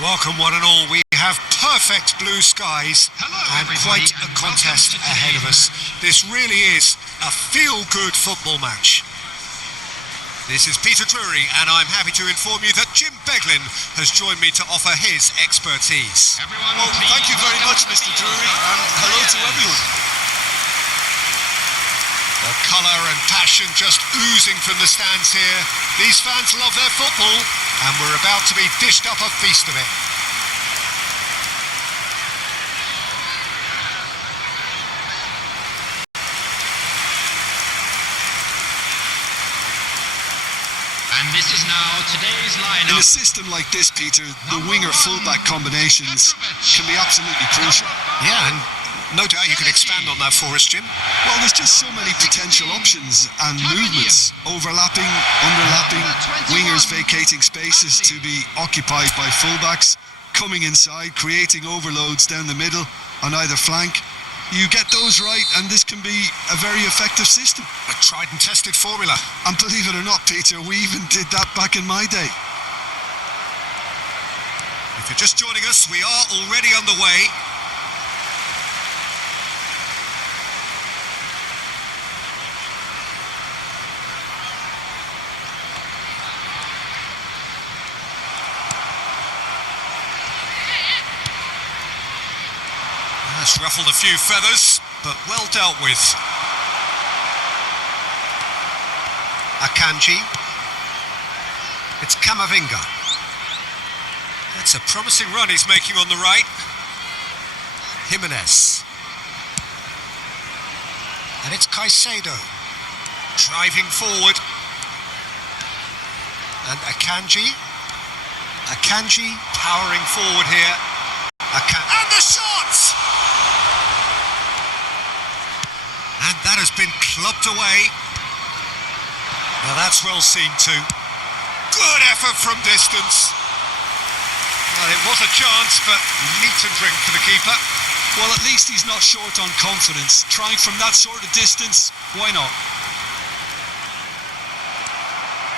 Welcome one and all. We have perfect blue skies and quite a contest ahead of us. This really is a feel-good football match. This is Peter Drury, and I'm happy to inform you that Jim Beglin has joined me to offer his expertise. Well, thank you very much, Mr. Drury, and hello to everyone. The colour and passion just oozing from the stands here. These fans love their football, and we're about to be dished up a feast of it. And this is now today's lineup. In a system like this, Peter, the winger-fullback combinations can be absolutely crucial. Yeah, and no doubt you could expand on that for us, Jim. Well, there's just so many potential options and movements. Overlapping, underlapping, wingers vacating spaces to be occupied by fullbacks, coming inside, creating overloads down the middle on either flank. You get those right and this can be a very effective system. A tried and tested formula. And believe it or not, Peter, we even did that back in my day. If you're just joining us, we are already underway. That's ruffled a few feathers, but well dealt with. Akanji. It's Camavinga. That's a promising run he's making on the right. Jimenez. And it's Caicedo. Driving forward. And Akanji. Akanji powering forward here. And the shot! And that has been clubbed away. Now that's well seen too. Good effort from distance. Well, it was a chance, but meat and drink for the keeper. Well, at least he's not short on confidence. Trying from that sort of distance, why not?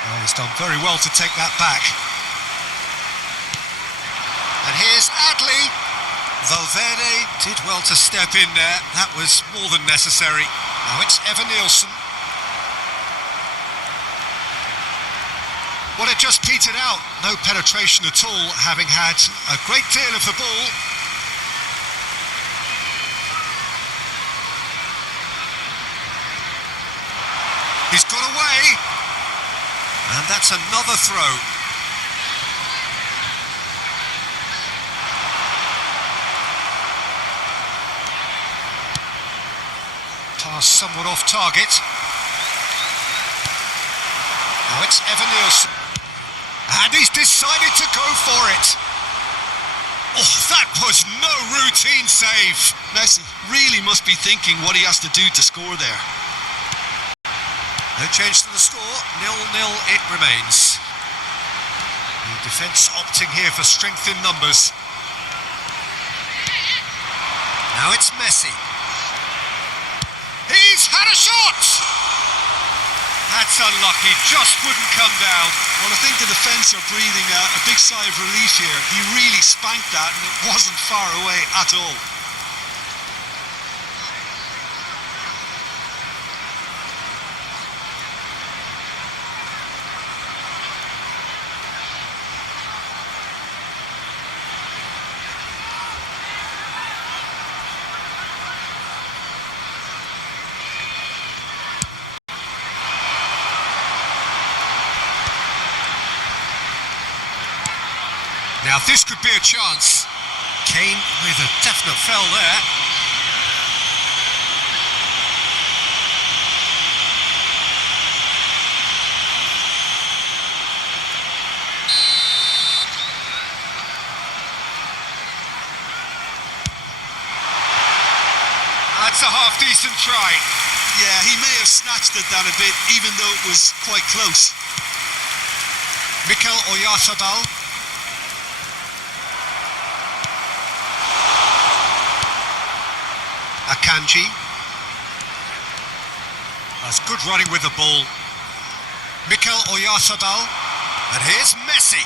Well, he's done very well to take that back. And here's Adley. Valverde did well to step in there. That was more than necessary. Now it's Evan Nielsen. Well, it just petered out. No penetration at all, having had a great deal of the ball. He's got away. And that's another throw. Pass somewhat off target. Now it's Evan Nielsen. And he's decided to go for it. Oh, that was no routine save. Messi really must be thinking what he has to do to score there. No change to the score. 0-0 it remains. The defence opting here for strength in numbers. Now it's Messi. He's had a shot! That's unlucky, just wouldn't come down. Well, I think the defence are breathing a big sigh of relief here. He really spanked that and it wasn't far away at all. Now this could be a chance. Kane with a definite foul there. That's a half-decent try. Yeah, he may have snatched at that a bit, even though it was quite close. Mikel Oyarzabal. Akanji. That's good running with the ball. Mikel Oyarzabal. And here's Messi.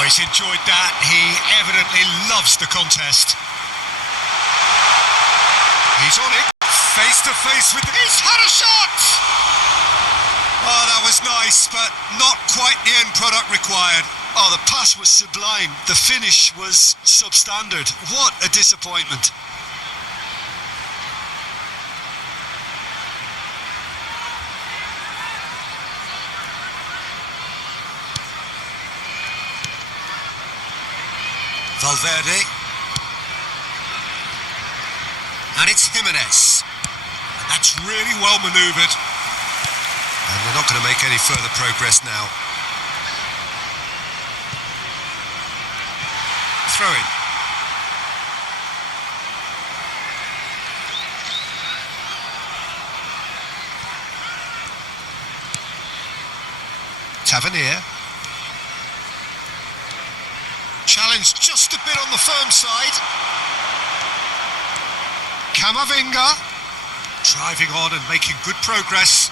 Oh, he's enjoyed that. He evidently loves the contest. He's on it, face to face with... He's had a shot! Oh, that was nice, but not quite the end product required. Oh, the pass was sublime. The finish was substandard. What a disappointment. Valverde. And it's Jimenez. And that's really well manoeuvred. And they're not going to make any further progress now. Throw in. Tavernier. Challenge just a bit on the firm side. Camavinga driving on and making good progress.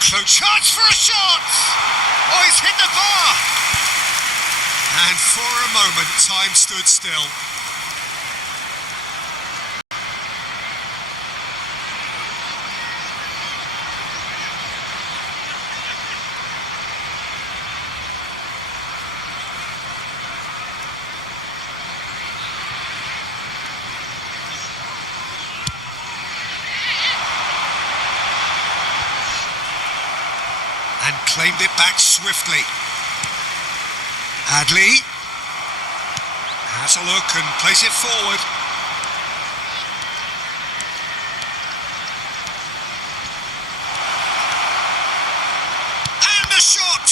Close chance for a shot! Oh, he's hit the bar! And for a moment, time stood still. And claimed it back swiftly. Adley has a look and plays it forward. And the shot!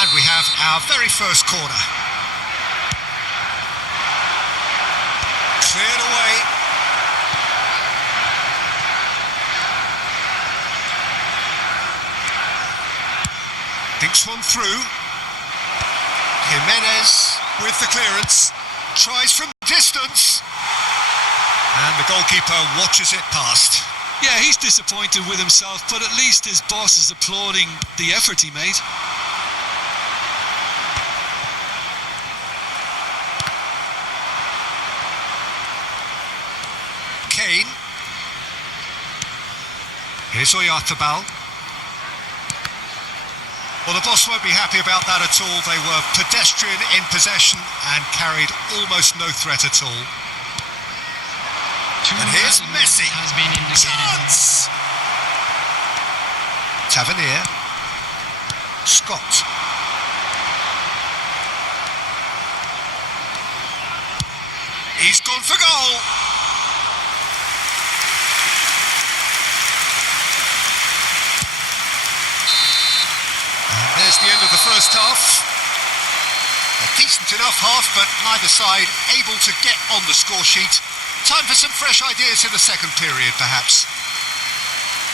And we have our very first corner. Cleared away. Thinks one through. Jimenez with the clearance. Tries from distance. And the goalkeeper watches it past. Yeah, he's disappointed with himself, but at least his boss is applauding the effort he made. Kane. Here's Oyarzabal. Well, the boss won't be happy about that at all. They were pedestrian in possession and carried almost no threat at all. And here's Messi. Has been indicated. Chance! Tavernier. Scott. He's gone for goal. There's the end of the first half. A decent enough half, but neither side able to get on the score sheet. Time for some fresh ideas in the second period, perhaps.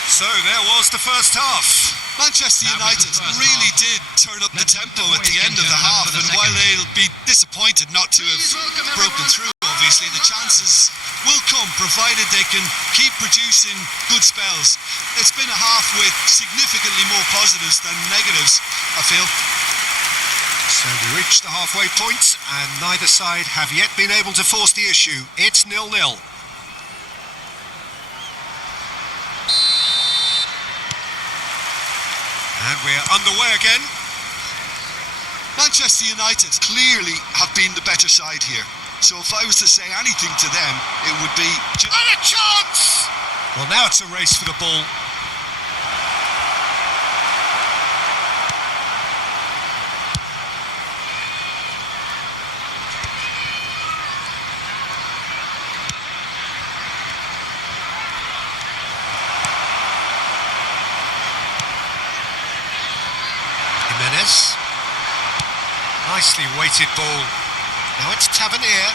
So there was the first half. Manchester United really did turn up the tempo at the end of the half, and while they'll be disappointed not to have broken through, obviously, the chances will come, provided they can keep producing good spells. It's been a half with significantly more positives than negatives, I feel. So we reached the halfway point, and neither side have yet been able to force the issue. It's 0-0. And we're underway again. Manchester United clearly have been the better side here. So if I was to say anything to them, it would be... And a chance! Well, now it's a race for the ball. Jimenez. Nicely weighted ball. Now it's Tavernier.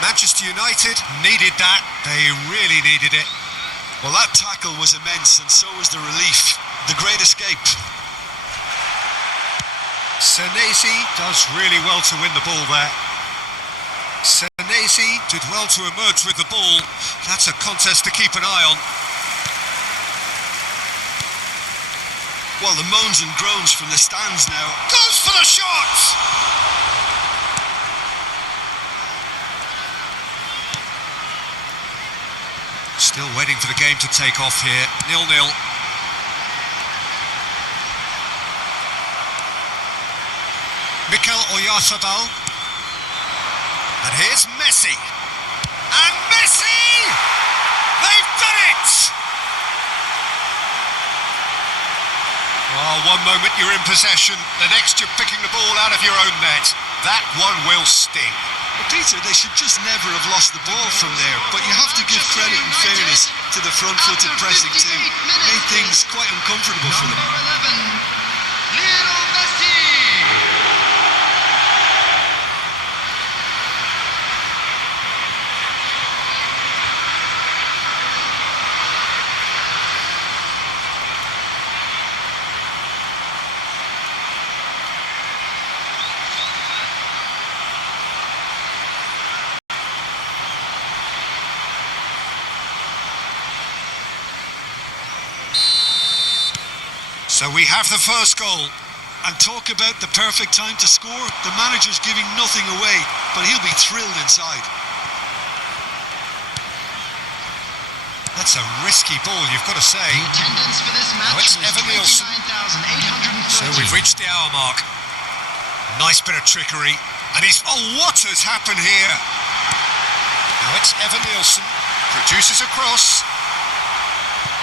Manchester United needed that. They really needed it. Well, that tackle was immense, and so was the relief. The great escape. Senesi does really well to win the ball there. Senesi did well to emerge with the ball. That's a contest to keep an eye on. Well, the moans and groans from the stands now. Goes for the shot! Still waiting for the game to take off here. 0-0. Mikel Oyarzabal. And here's Messi. And Messi! They've done it! Oh, one moment you're in possession, the next you're picking the ball out of your own net. That one will sting. Well, Peter, they should just never have lost the ball from there, but you have to give credit and fairness to the front-footed pressing team. Made things quite uncomfortable for them. So we have the first goal. And talk about the perfect time to score. The manager's giving nothing away, but he'll be thrilled inside. That's a risky ball, you've got to say. The attendance for this match Now it's was Evan Nielsen. 29,830. So we've reached the hour mark. Nice bit of trickery. And he's... Oh, what has happened here? Now it's Evan Nielsen. Produces a cross.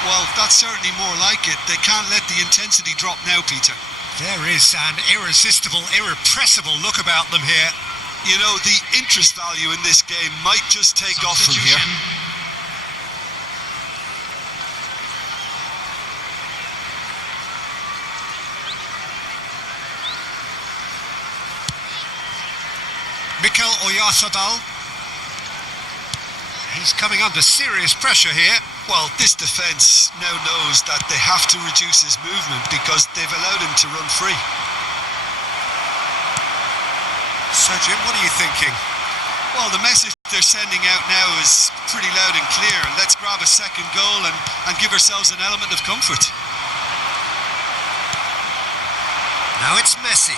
Well, that's certainly more like it. They can't let the intensity drop now, Peter. There is an irresistible, irrepressible look about them here. You know, the interest value in this game might just take off from here. Mikel Oyarzabal. He's coming under serious pressure here. Well, this defence now knows that they have to reduce his movement because they've allowed him to run free. So, Jim, what are you thinking? Well, the message they're sending out now is pretty loud and clear. Let's grab a second goal and give ourselves an element of comfort. Now it's Messi.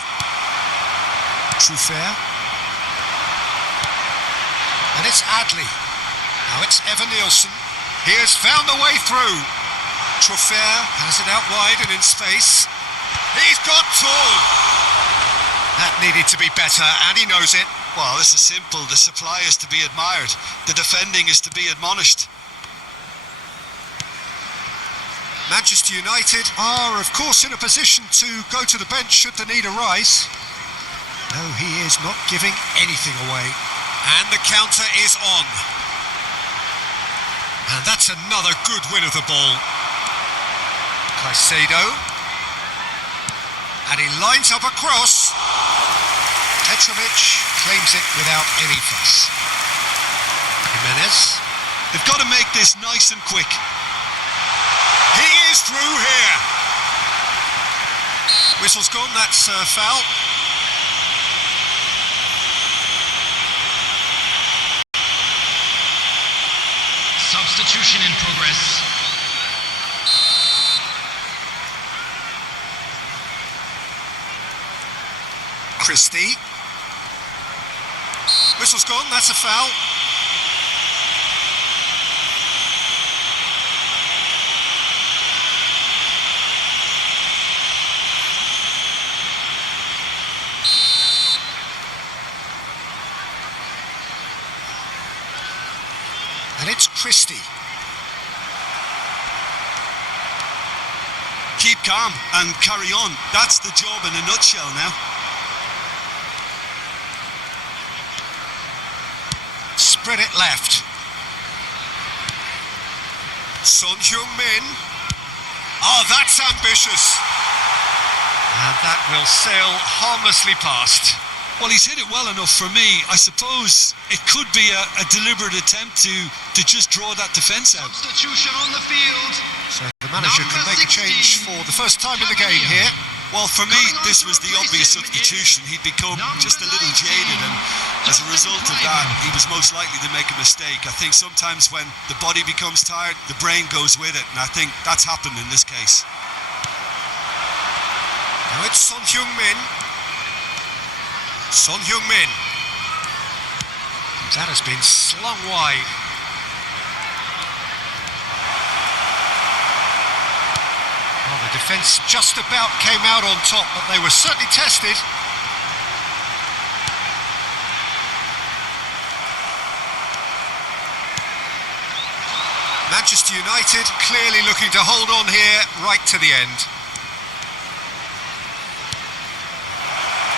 Truffert. And it's Adley. Now it's Evan Nielsen. He has found the way through. Truffert has it out wide and in space. He's got Tourne. That needed to be better, and he knows it. Well, this is simple. The supply is to be admired. The defending is to be admonished. Manchester United are, of course, in a position to go to the bench should the need arise. No, he is not giving anything away. And the counter is on. And that's another good win of the ball. Caicedo. And he lines up a cross. Petrovic claims it without any fuss. Jimenez. They've got to make this nice and quick. He is through here. Whistle's gone, that's foul. Substitution in progress. Christie. Whistle's gone, that's a foul. And it's Christie. Keep calm and carry on. That's the job in a nutshell now. Spread it left. Son Heung-min. Oh, that's ambitious. And that will sail harmlessly past. Well, he's hit it well enough for me. I suppose it could be a deliberate attempt to just draw that defence out. Substitution on the field. So the manager can make a change for the first time in the game here. Well, for me, this was the obvious substitution. He'd become just a little jaded, and as a result of that, he was most likely to make a mistake. I think sometimes when the body becomes tired, the brain goes with it, and I think that's happened in this case. Now it's Son Heung-min. Son Heung-min. That has been slung wide. Well, the defence just about came out on top, but they were certainly tested. Manchester United clearly looking to hold on here right to the end.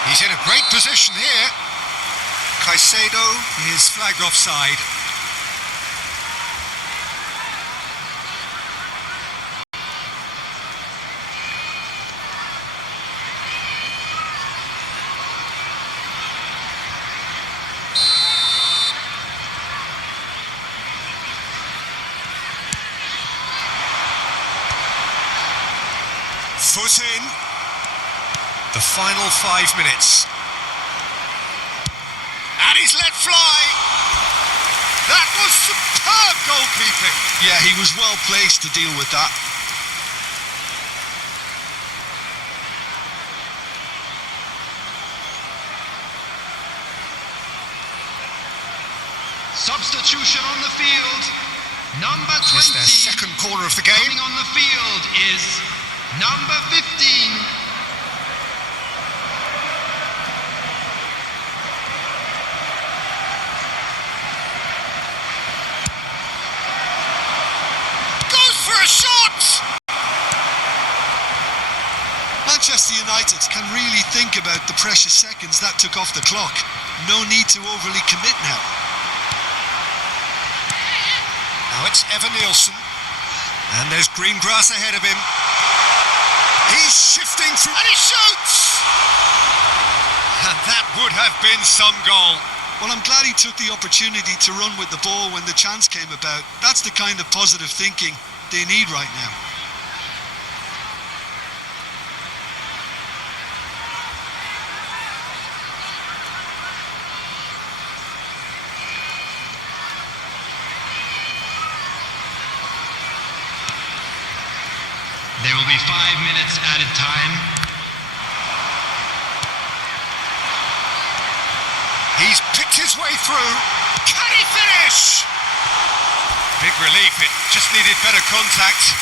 He's in a great position here. Caicedo is flagged offside. Foot in. The final 5 minutes. And he's let fly. That was superb goalkeeping. Yeah, he was well placed to deal with that. Substitution on the field. Number 20. It's their second corner of the game. Coming on the field is number 15. A shot! Manchester United can really think about the precious seconds that took off the clock. No need to overly commit now. Now it's Evan Nielsen. And there's green grass ahead of him. He's shifting through and he shoots! And that would have been some goal. Well, I'm glad he took the opportunity to run with the ball when the chance came about. That's the kind of positive thinking they need right now. There will be 5 minutes added time. He's picked his way through. Can he finish? Big relief, it just needed better contact.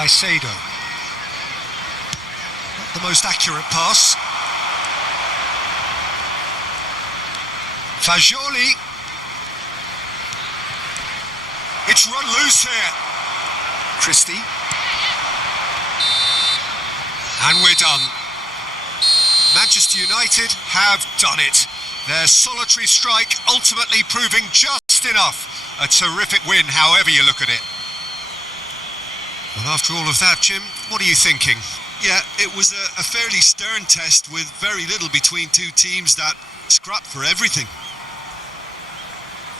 Caicedo. Not the most accurate pass. Fagioli. It's run loose here. Christie. And we're done. Manchester United have done it. Their solitary strike ultimately proving just enough. A terrific win, however you look at it. Well, after all of that, Jim, what are you thinking? Yeah, it was a fairly stern test with very little between two teams that scrapped for everything.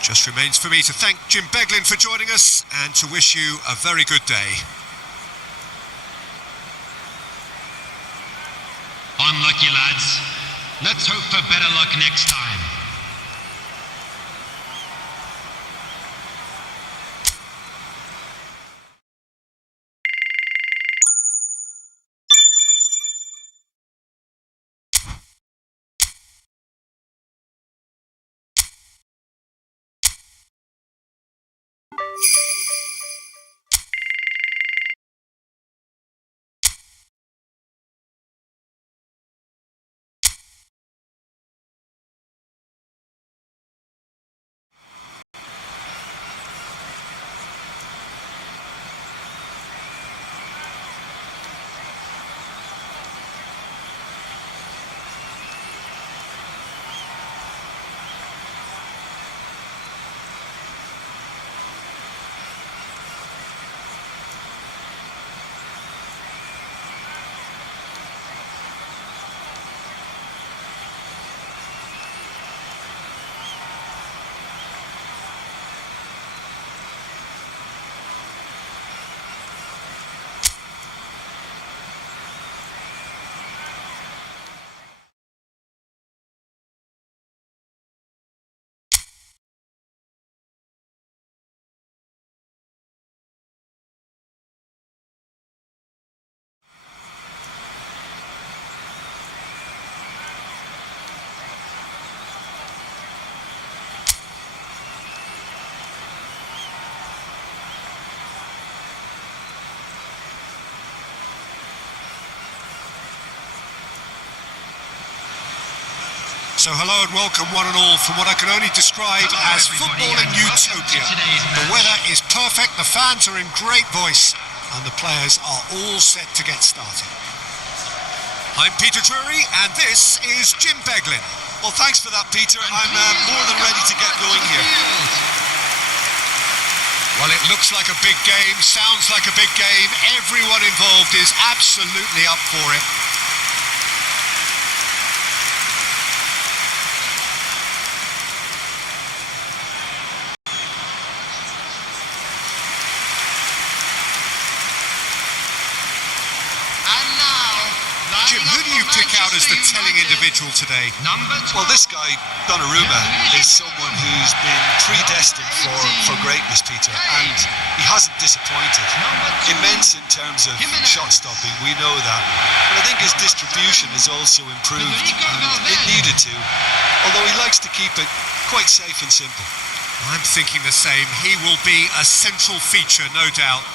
Just remains for me to thank Jim Beglin for joining us and to wish you a very good day. Unlucky, lads. Let's hope for better luck next time. So hello and welcome one and all from what I can only describe as footballing utopia. The weather is perfect, the fans are in great voice and the players are all set to get started. I'm Peter Drury and this is Jim Beglin. Well, thanks for that, Peter. I'm more than ready to get going here. Well, it looks like a big game, sounds like a big game. Everyone involved is absolutely up for it. Jim, who do you pick out as the telling individual today? Well, this guy, Donnarumma, is someone who's been predestined for greatness, Peter, and he hasn't disappointed. Immense in terms of shot stopping, we know that, but I think his distribution has also improved, and it needed to, although he likes to keep it quite safe and simple. I'm thinking the same. He will be a central feature, no doubt.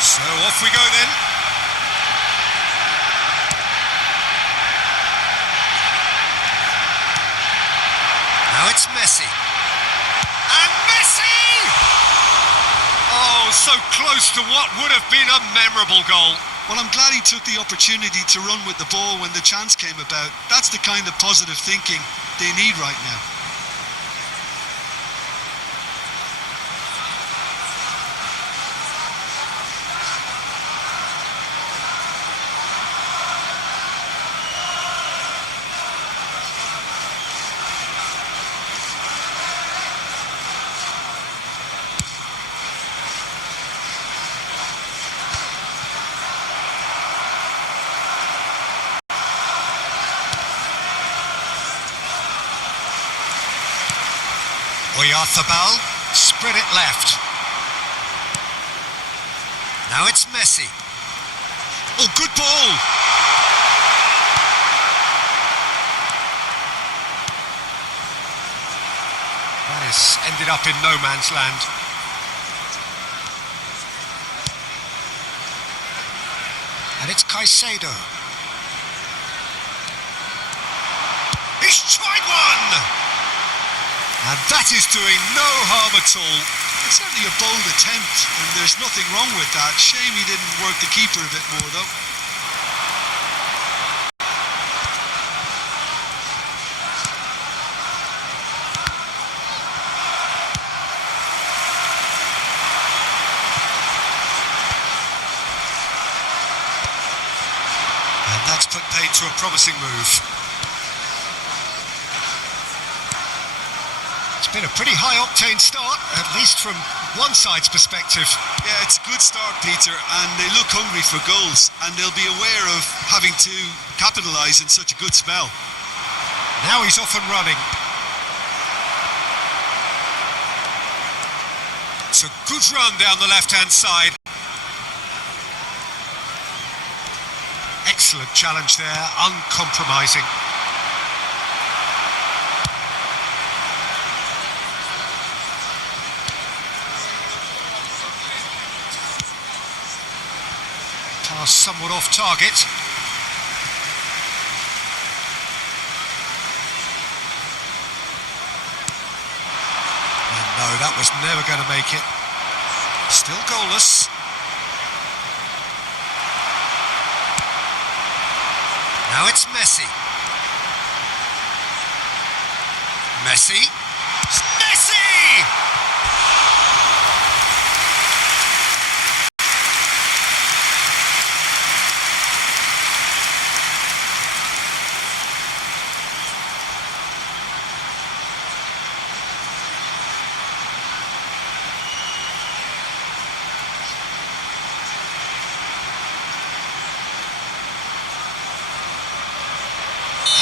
So off we go then. Now it's Messi. And Messi! Oh, so close to what would have been a memorable goal. Well, I'm glad he took the opportunity to run with the ball when the chance came about. That's the kind of positive thinking they need right now. Oyarthabal, spread it left. Now it's Messi. Oh, good ball! That has ended up in no man's land. And it's Caicedo. He's tried one! And that is doing no harm at all. It's certainly a bold attempt, and there's nothing wrong with that. Shame he didn't work the keeper a bit more, though. And that's put paid to a promising move. It's been a pretty high-octane start, at least from one side's perspective. Yeah, it's a good start, Peter, and they look hungry for goals, and they'll be aware of having to capitalise in such a good spell. Now he's off and running. It's a good run down the left-hand side. Excellent challenge there, uncompromising. Pass somewhat off target. And no, that was never going to make it. Still goalless. Now it's Messi. Messi. Messi!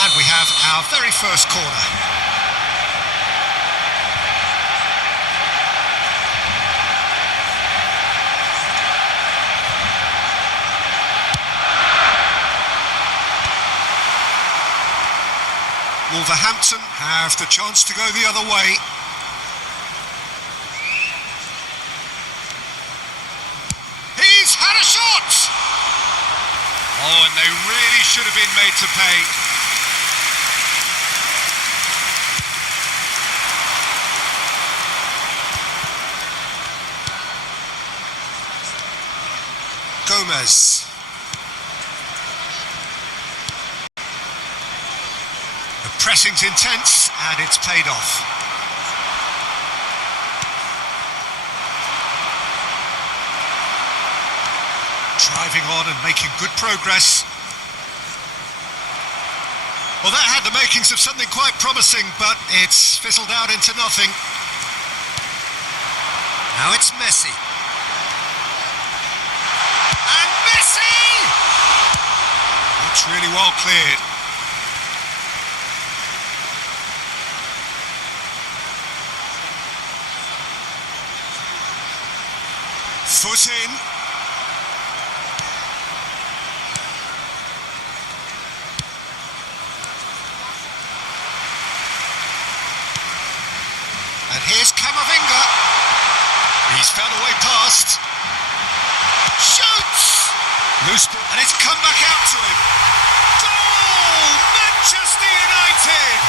And we have our very first corner. Wolverhampton have the chance to go the other way. He's had a shot! Oh, and they really should have been made to pay. Gomez. The pressing's intense and it's paid off. Driving on and making good progress. Well, that had the makings of something quite promising, but it's fizzled out into nothing. Now it's Messi. And Messi! That's really well cleared. Foot in. And here's Camavinga. He's found a way past. Shoots! Loose ball, and it's come back out to him. Goal! Manchester United!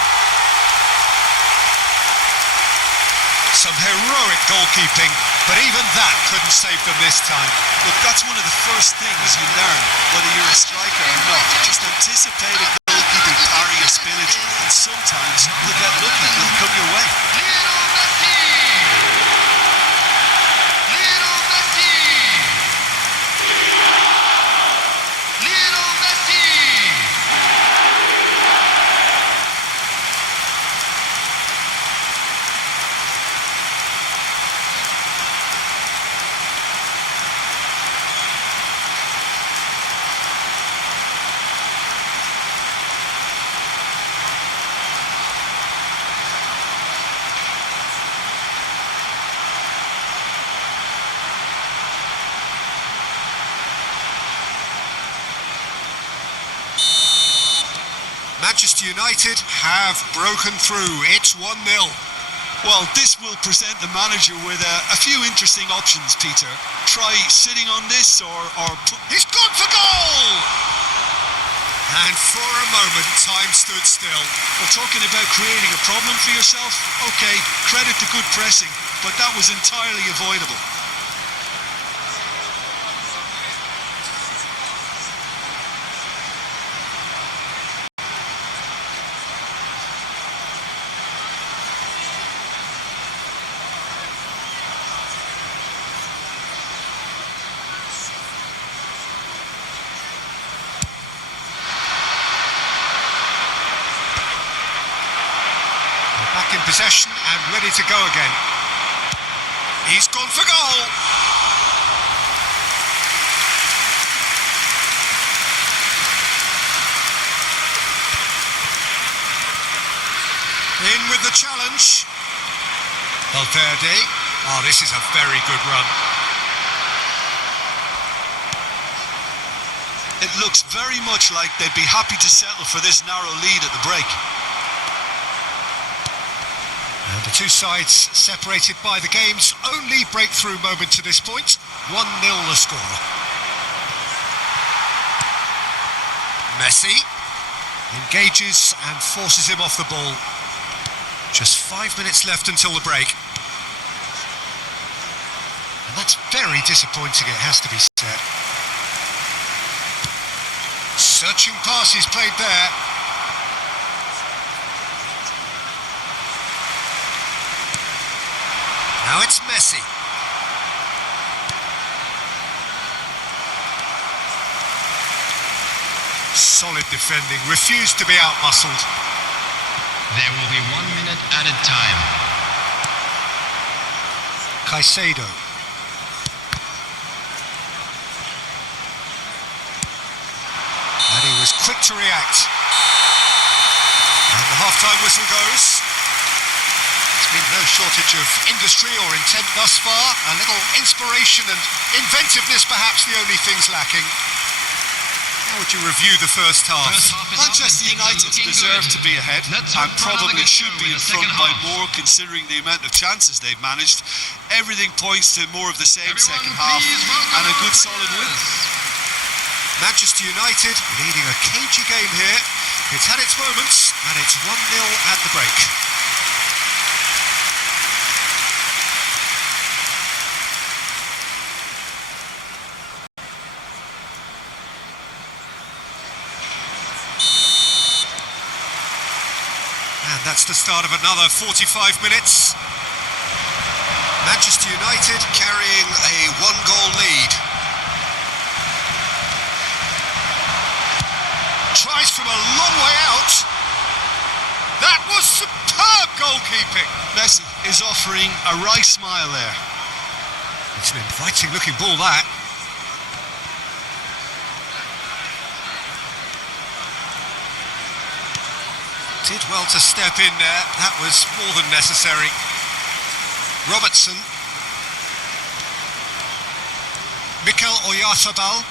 Some heroic goalkeeping, but even that couldn't save them this time. Look, that's one of the first things you learn, whether you're a striker or not. Just anticipate a goalkeeping parry or spillage, and sometimes you'll get lucky, it'll come your way. Lionel Messi! Lionel Messi! Lionel Messi! Manchester United have broken through. It's 1-0. Well, this will present the manager with a few interesting options, Peter. Try sitting on this or He's gone for goal! And for a moment, time stood still. Well, talking about creating a problem for yourself, okay, credit to good pressing, but that was entirely avoidable. Back in possession and ready to go again. He's gone for goal. In with the challenge. Valverde. Oh, this is a very good run. It looks very much like they'd be happy to settle for this narrow lead at the break. And the two sides separated by the game's only breakthrough moment to this point. 1-0 the score. Messi engages and forces him off the ball. Just 5 minutes left until the break. And that's very disappointing, it has to be said. Searching pass is played there. Now it's Messi. Solid defending, refused to be out-muscled. There will be 1 minute added time. Caicedo. And he was quick to react. And the half-time whistle goes. There's been no shortage of industry or intent thus far. A little inspiration and inventiveness, perhaps the only things lacking. How would you review the first half? Manchester United deserve to be ahead and probably should be in front by more considering the amount of chances they've managed. Everything points to more of the same second half and a good solid win. Manchester United leading a cagey game here. It's had its moments and it's 1-0 at the break. And that's the start of another 45 minutes. Manchester United carrying a 1-goal lead. Tries from a long way out. That was superb goalkeeping. Messi is offering a right smile there. It's an inviting looking ball, that. Did well to step in there. That was more than necessary. Robertson. Mikel Oyarzabal.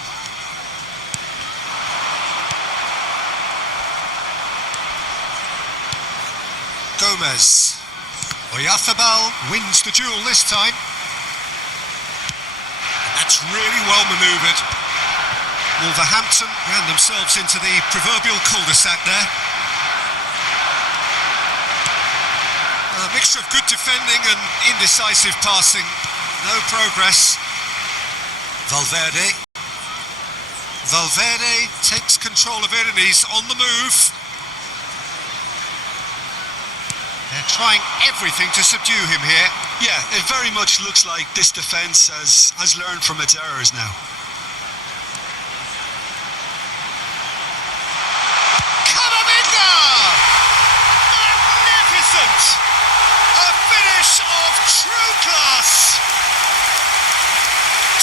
Gomez. Oyarzabal wins the duel this time. And that's really well manoeuvred. Wolverhampton ran themselves into the proverbial cul-de-sac there. A mixture of good defending and indecisive passing. No progress. Valverde. Valverde takes control of it and he's on the move. They're trying everything to subdue him here. Yeah, it very much looks like this defence has learned from its errors now. Camavinga! Magnificent! A finish of true class!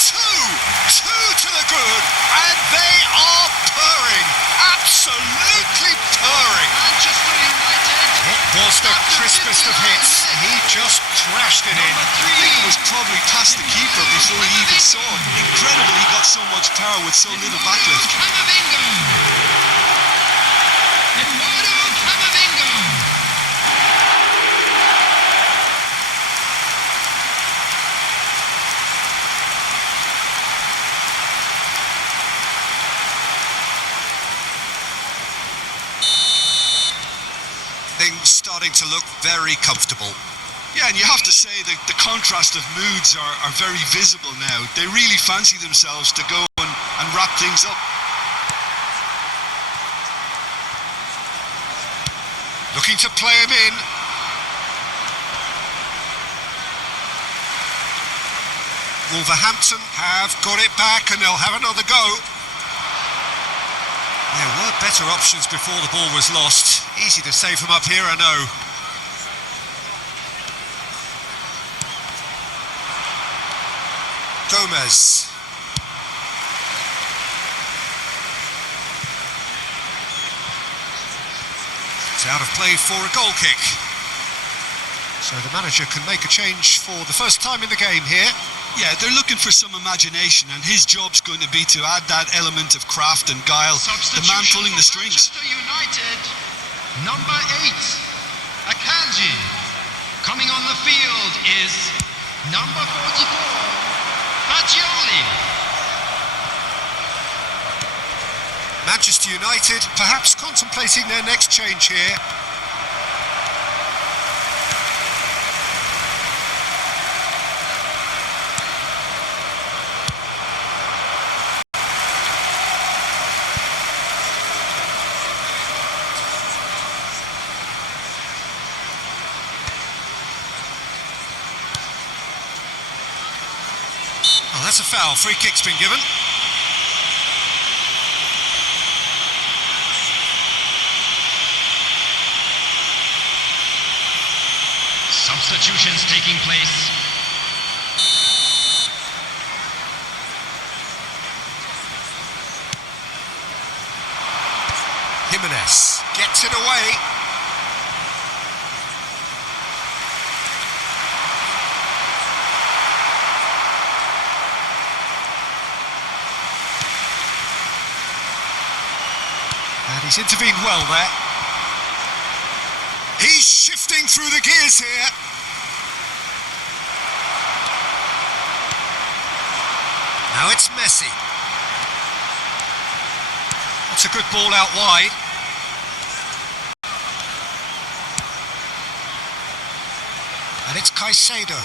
Two to the good, and they are purring. Absolutely purring. Manchester United. It was the crispest of hits. He just crashed it in. It was probably past the keeper before he even saw it. Incredible he got so much power with so little backlift. Camavinga. Eduardo Camavinga. Things starting to look very comfortable. Yeah, and you have to say that the contrast of moods are very visible now. They really fancy themselves to go and wrap things up. Looking to play him in. Wolverhampton have got it back and they'll have another go. There were better options before the ball was lost. Easy to save from up here, I know. Gomez. It's out of play for a goal kick. So the manager can make a change for the first time in the game here. Yeah, they're looking for some imagination, and his job's going to be to add that element of craft and guile, the man pulling the strings. Manchester United, number 8, Akanji. Coming on the field is number 44, Fagioli. Manchester United perhaps contemplating their next change here. Oh, that's a foul. Free kick's been given. Substitutions taking place. Jimenez gets it away. He's intervened well there. He's shifting through the gears here. Now it's Messi. That's a good ball out wide. And it's Caicedo.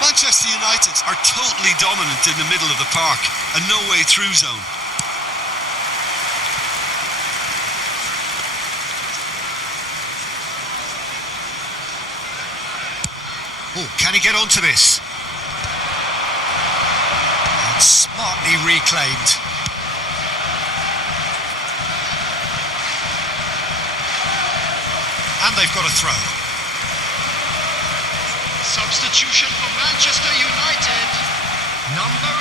Manchester United are totally dominant in the middle of the park, a no-way through zone. Oh, can he get onto this? And smartly reclaimed. And they've got a throw. Substitution for Manchester United. Number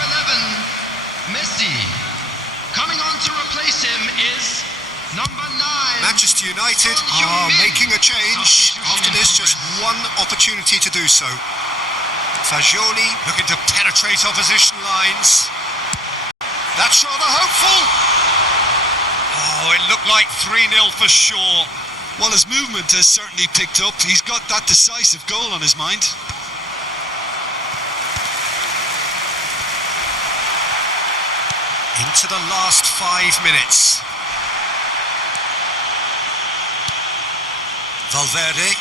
11, Messi. Coming on to replace him is number 9. Manchester United are making a change. After this, just one opportunity to do so. Fagioli looking to penetrate opposition lines. That's rather hopeful. Oh, it looked like 3-0 for sure. Well, his movement has certainly picked up. He's got that decisive goal on his mind. Into the last 5 minutes. Valverde.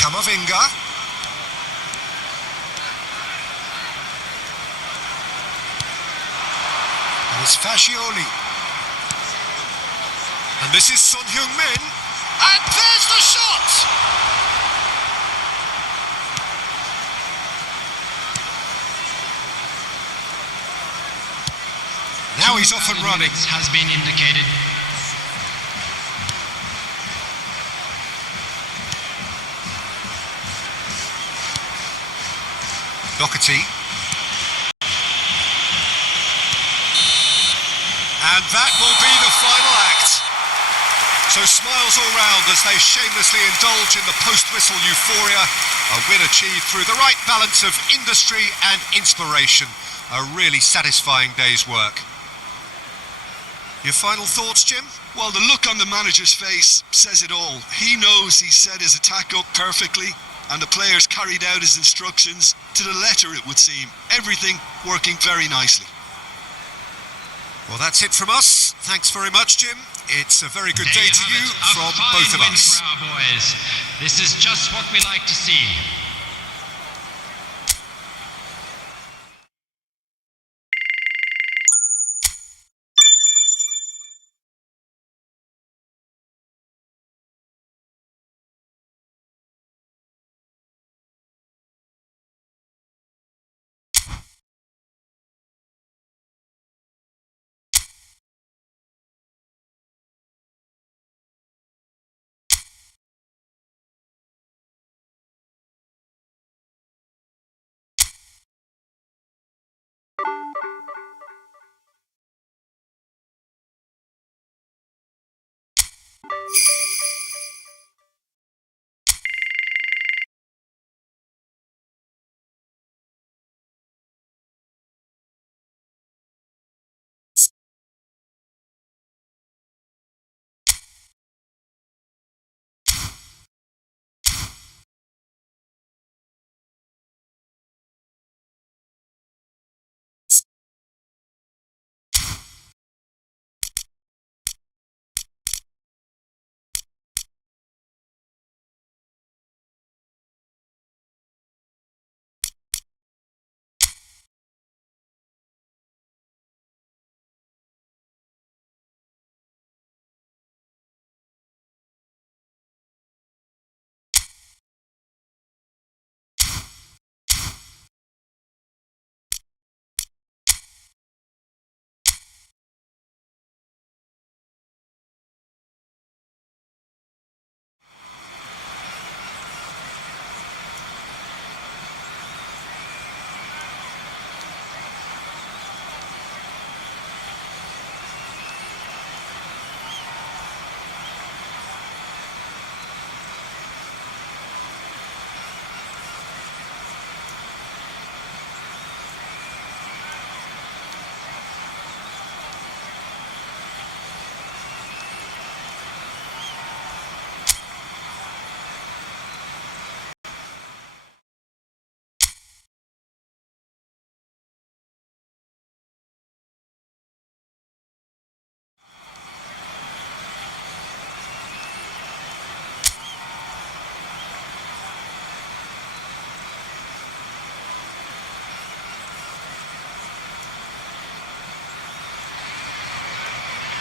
Camavinga. And it's Fagioli. And this is Son Heung-min. And there's the shot! Now he's off and running. Has been indicated. Doherty. And that will be the final act. So smiles all round as they shamelessly indulge in the post-whistle euphoria. A win achieved through the right balance of industry and inspiration. A really satisfying day's work. Your final thoughts, Jim? Well, the look on the manager's face says it all. He knows he set his attack up perfectly, and the players carried out his instructions to the letter, it would seem. Everything working very nicely. Well, that's it from us. Thanks very much, Jim. It's a very good day to you from both of us. For our boys. This is just what we like to see.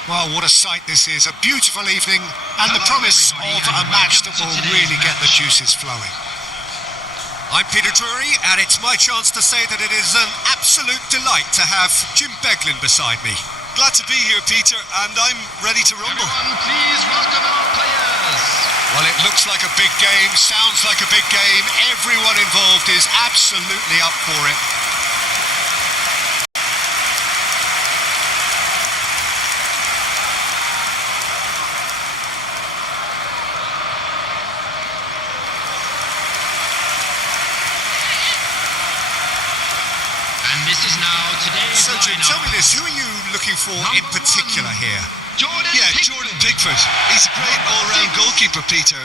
Well, what a sight this is. A beautiful evening and the promise of a match that will really get the juices flowing. I'm Peter Drury, and it's my chance to say that it is an absolute delight to have Jim Beglin beside me. Glad to be here, Peter, and I'm ready to rumble. Everyone, please welcome our players. Well, it looks like a big game, sounds like a big game. Everyone involved is absolutely up for it. This is now today's So, Jim, tell me this, who are you looking for in particular here? Jordan Pickford. He's a great all-round goalkeeper, Peter.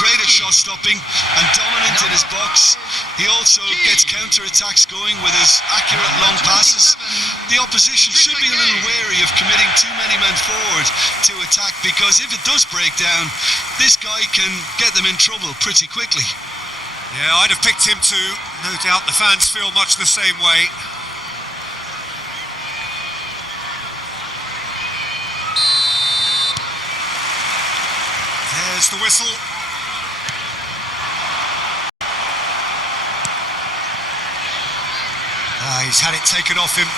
Great at shot stopping and dominant in his box. He also gets counter-attacks going with his accurate long passes. The opposition should be a little wary of committing too many men forward to attack, because if it does break down, this guy can get them in trouble pretty quickly. Yeah, I'd have picked him too. No doubt the fans feel much the same way. There's the whistle. He's had it taken off him.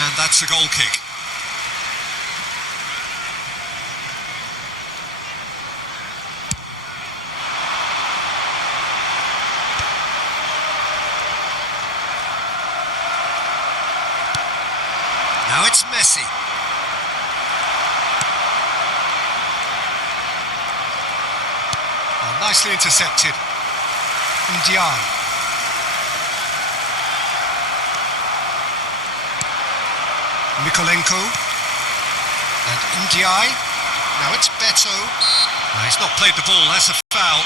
And that's a goal kick. Now it's Messi. Oh, nicely intercepted. Ndiaye. Mikolenko. And Ndiaye. Now it's Beto. No, he's not played the ball, that's a foul.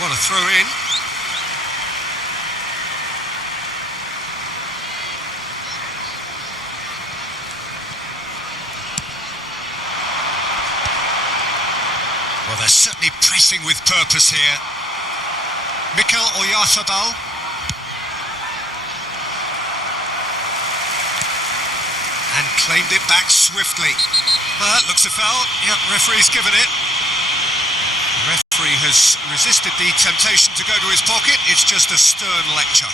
What a throw in. Well, they're certainly pressing with purpose here. Mikel Oyarzabal. And claimed it back swiftly. Well, that looks a foul. Yep, referee's given it. The referee has resisted the temptation to go to his pocket. It's just a stern lecture.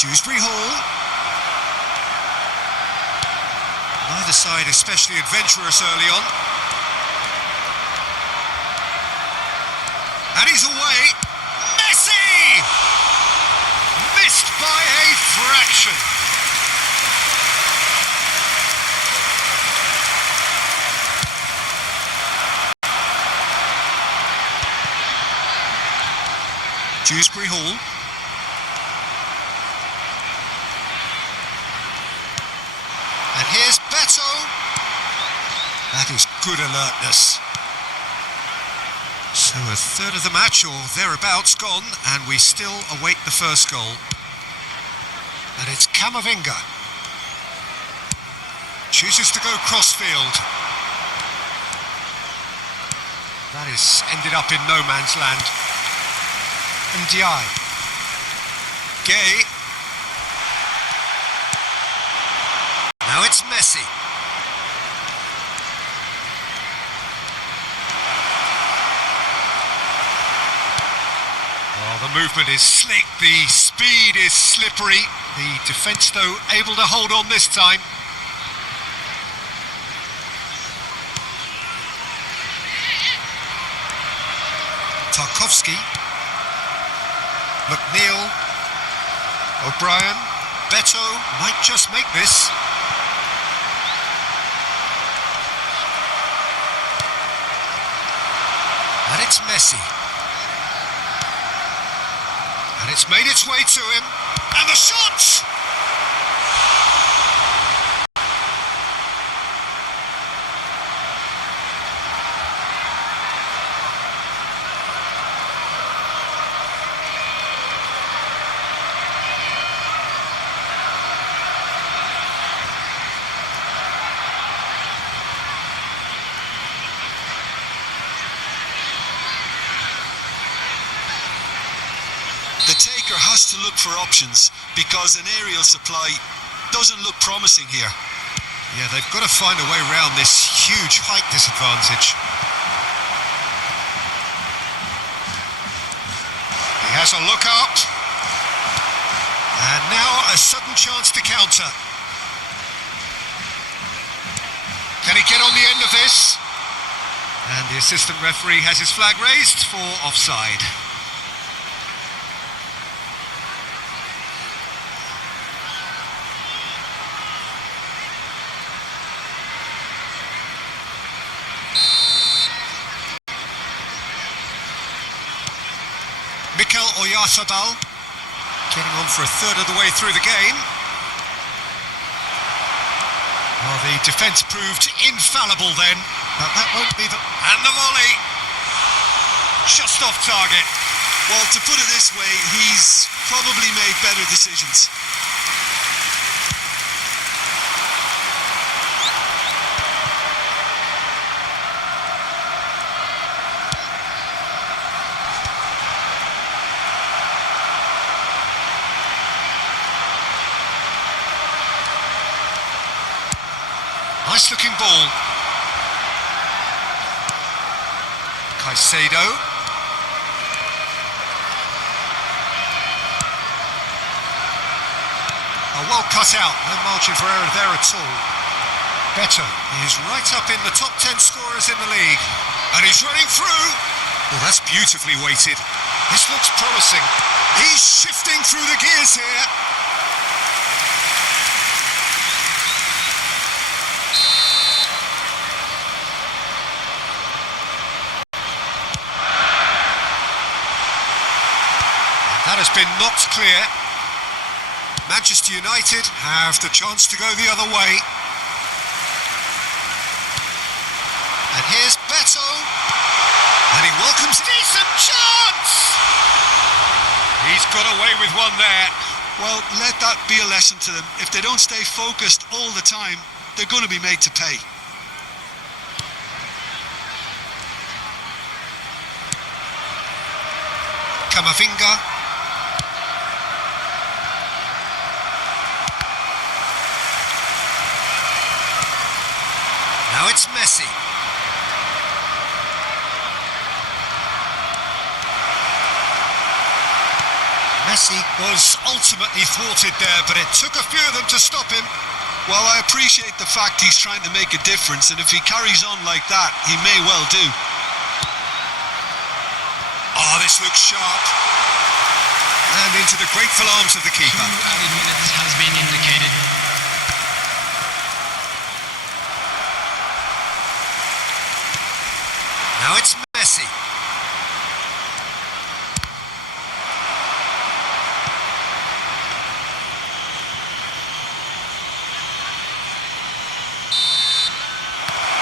Dewsbury Hall. Neither side especially adventurous early on. And he's away. Messi! Missed by a fraction. Dewsbury Hall. And here's Beto. That is good alertness. So a third of the match or thereabouts gone, and we still await the first goal. And it's Camavinga. Chooses to go crossfield. That has ended up in no man's land. Ndiaye. Gay. Now it's Messi. Well, the movement is slick, the speed is slippery. The defence, though, able to hold on this time. Tarkowski. McNeil. O'Brien. Beto might just make this. it's Messi. And it's made its way to him. And the shot! The taker has to look for options because an aerial supply doesn't look promising here. Yeah, they've got to find a way around this huge height disadvantage. He has a look up. And now a sudden chance to counter. Can he get on the end of this? And the assistant referee has his flag raised for offside. Mikel Oyarzabal getting on for a third of the way through the game. Well, the defence proved infallible then, but that won't be the... And the volley! Just off target. Well, to put it this way, he's probably made better decisions. Nice looking ball. Caicedo. Well cut out, no margin for error there at all. Better is right up in the top 10 scorers in the league. And he's running through. Well, that's beautifully weighted. This looks promising. He's shifting through the gears here. That has been knocked clear. Manchester United have the chance to go the other way. And here's Beto. And he welcomes a decent chance! He's got away with one there. Well, let that be a lesson to them. If they don't stay focused all the time, they're going to be made to pay. Camavinga. Now it's Messi. Messi was ultimately thwarted there, but it took a few of them to stop him. Well, I appreciate the fact he's trying to make a difference, and if he carries on like that, he may well do. Oh, this looks sharp. And into the grateful arms of the keeper. 2 added minutes has been indicated. Now it's Messi.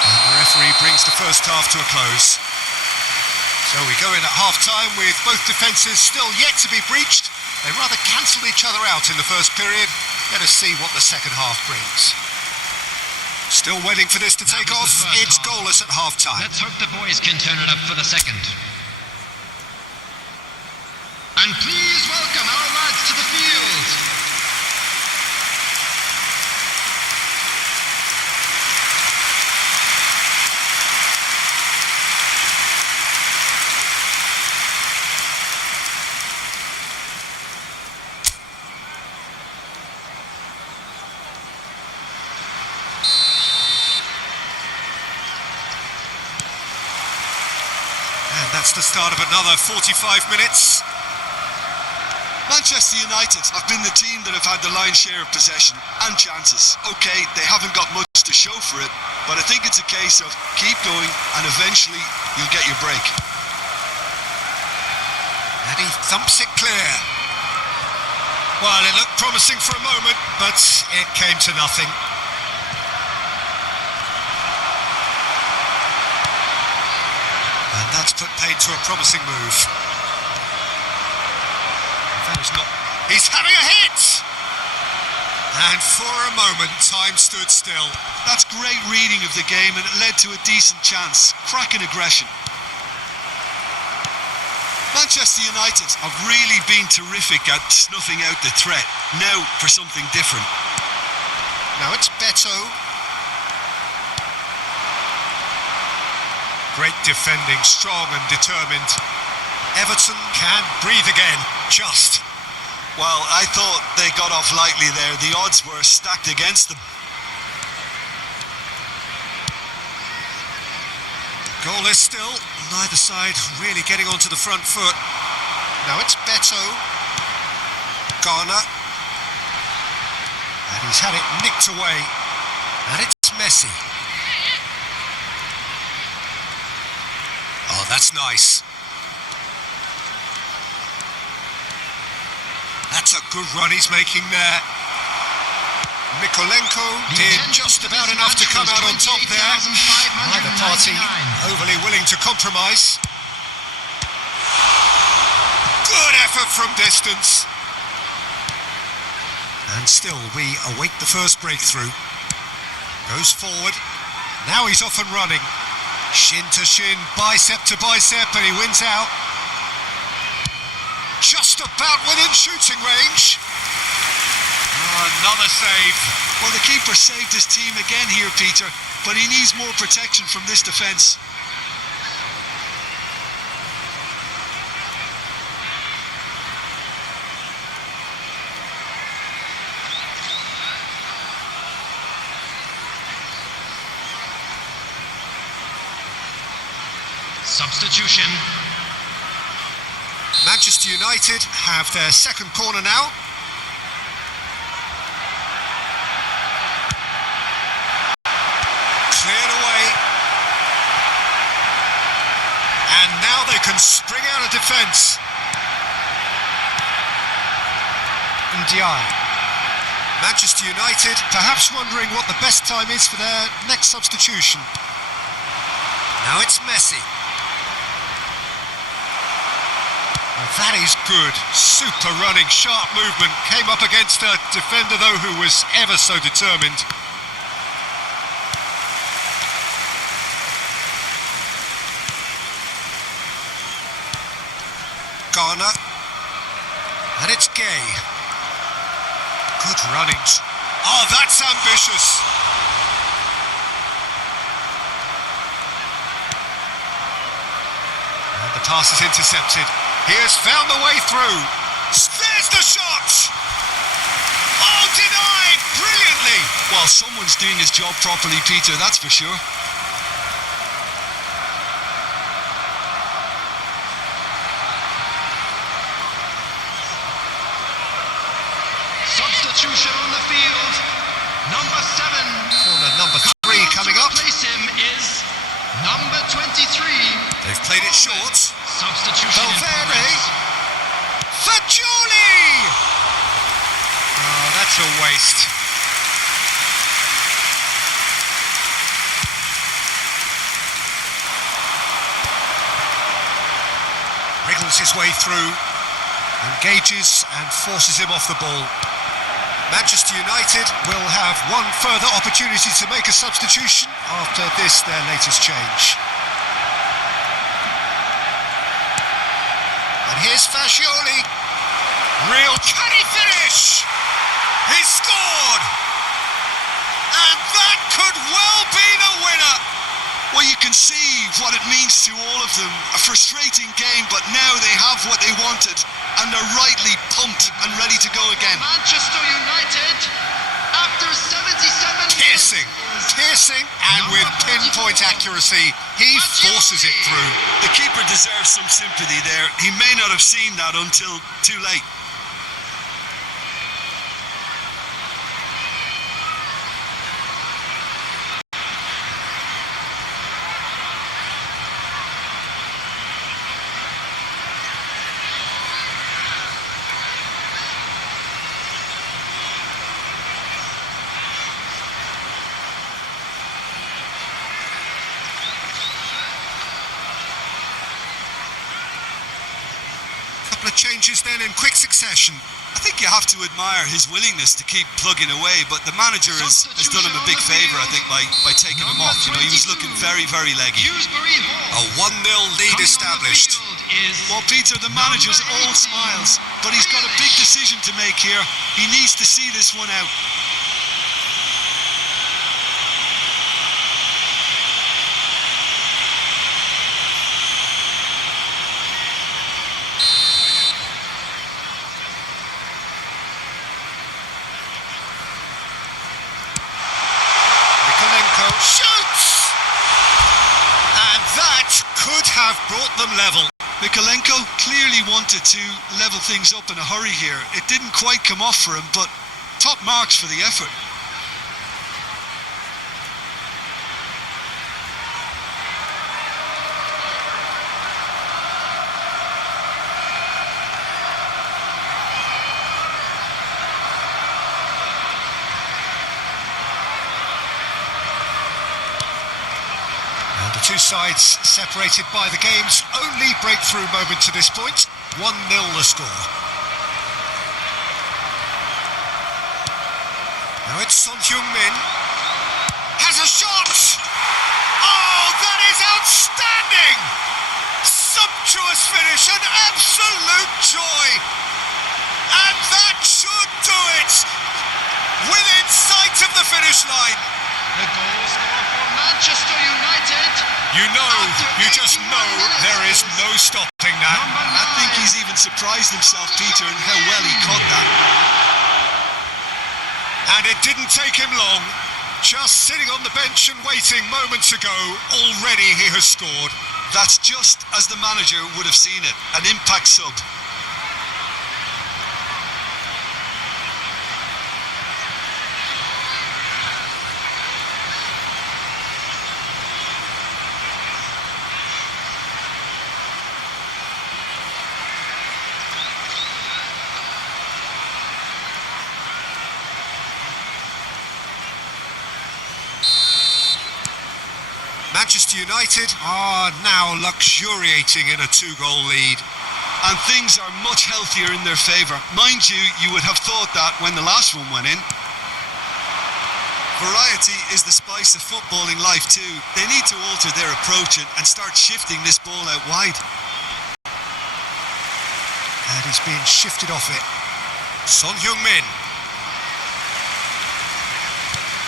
And the referee brings the first half to a close. So we go in at half-time with both defences still yet to be breached. They rather cancelled each other out in the first period. Let us see what the second half brings. Still waiting for this to take off. It's goalless at half-time. Let's hope the boys can turn it up for the second. And please welcome our lads to the field. And that's the start of another 45 minutes. Manchester United have been the team that have had the lion's share of possession and chances. OK, they haven't got much to show for it, but I think it's a case of keep going and eventually you'll get your break. He thumps it clear. Well, it looked promising for a moment, but it came to nothing. And that's put paid to a promising move. That is not... He's having a hit! And for a moment, time stood still. That's great reading of the game, and it led to a decent chance. Cracking aggression. Manchester United have really been terrific at snuffing out the threat. Now for something different. Now it's Beto. Great defending, strong and determined. Everton can breathe again, just. Well, I thought they got off lightly there. The odds were stacked against them. Goalless still, neither side really getting onto the front foot. Now it's Beto. Garner. And he's had it nicked away. And it's Messi. Oh, that's nice. That's a good run he's making there. Mikolenko did just about enough to come out on top there. Neither party overly willing to compromise. Good effort from distance. And still we await the first breakthrough. Goes forward. Now he's off and running. Shin to shin, bicep to bicep, and he wins out. Just about within shooting range. Another save. Well, the keeper saved his team again here, Peter, but he needs more protection from this defence. Substitution. Manchester United have their second corner now. Cleared away. And now they can spring out of defence. Ndiaye. Manchester United perhaps wondering what the best time is for their next substitution. Now it's Messi. That is good. Super running, sharp movement. Came up against a defender, though, who was ever so determined. Garner. And it's Gay. Good runnings. Oh, that's ambitious. And the pass is intercepted. He has found the way through. There's the shot! Oh, denied! Brilliantly! Well, someone's doing his job properly, Peter, that's for sure. Substitution on the field. Number 7. Corner number 3 coming up. To replace him is number 23. They've played it short. Substitution in Valverde. progress. Fagioli! Oh, that's a waste. Wriggles his way through, engages and forces him off the ball. Manchester United will have one further opportunity to make a substitution after this, their latest change. And here's Fagioli. Real, can he finish? He scored! And that could well be the winner. Well, you can see what it means to all of them. A frustrating game, but now they have what they wanted, and they're rightly pumped and ready to go again. Manchester United, after 77 Piercing, and with pinpoint accuracy, he forces it through. The keeper deserves some sympathy there. He may not have seen that until too late. couple of changes then in quick succession. I think you have to admire his willingness to keep plugging away, but the manager has done him a big favour, I think, by taking him off. You know, he was looking very, very leggy. A 1-0 lead established. Well, Peter, the manager's all smiles, but he's got a big decision to make here. He needs to see this one out. Shoots! And that could have brought them level. Mikolenko clearly wanted to level things up in a hurry here. It didn't quite come off for him, but top marks for the effort. And the two sides separated by the game's only breakthrough moment to this point. 1-0 the score. Now it's Son Heung-min. Has a shot! Oh, that is outstanding! Sumptuous finish, an absolute joy! And that should do it! Within sight of the finish line. The goal scorer for Manchester United. You just know there is no stopping that. I think he's even surprised himself, Peter, in how well he caught that. And it didn't take him long. Just sitting on the bench and waiting moments ago, already he has scored. That's just as the manager would have seen it, an impact sub. Manchester United are now luxuriating in a 2-goal lead. And things are much healthier in their favour. Mind you, you would have thought that when the last one went in. Variety is the spice of footballing life too. They need to alter their approach and start shifting this ball out wide. And he's being shifted off it. Son Heung-min.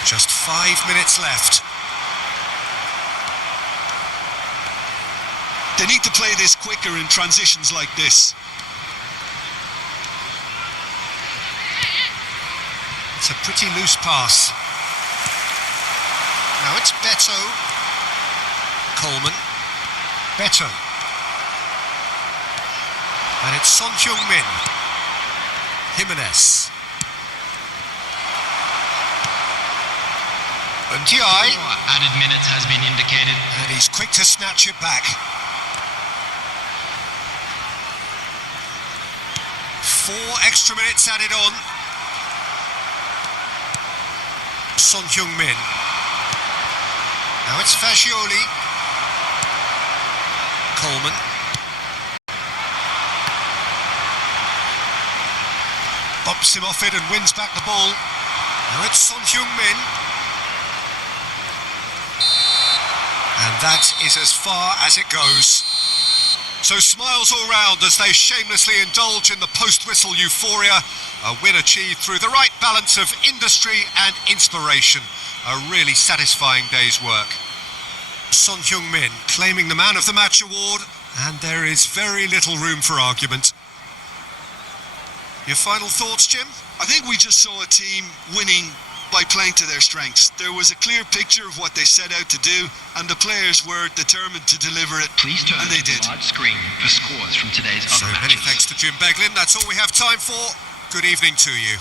Just 5 minutes left. They need to play this quicker in transitions like this. It's a pretty loose pass. Now it's Beto. Coleman. Beto. And it's Son Heung-min. Jimenez. Ndiaye. Added minutes has been indicated. And he's quick to snatch it back. 4 extra minutes added on. Son Heung-min. Now it's Fagioli. Coleman. Bumps him off it and wins back the ball. Now it's Son Heung-min. And that is as far as it goes. So smiles all round as they shamelessly indulge in the post-whistle euphoria. A win achieved through the right balance of industry and inspiration. A really satisfying day's work. Son Heung-min claiming the Man of the Match award, and there is very little room for argument. Your final thoughts, Jim? I think we just saw a team winning by playing to their strengths. There was a clear picture of what they set out to do, and the players were determined to deliver it. Please turn and they to did. the large screen for scores from today's So other many matches. thanks to Jim Beglin. That's all we have time for. Good evening to you.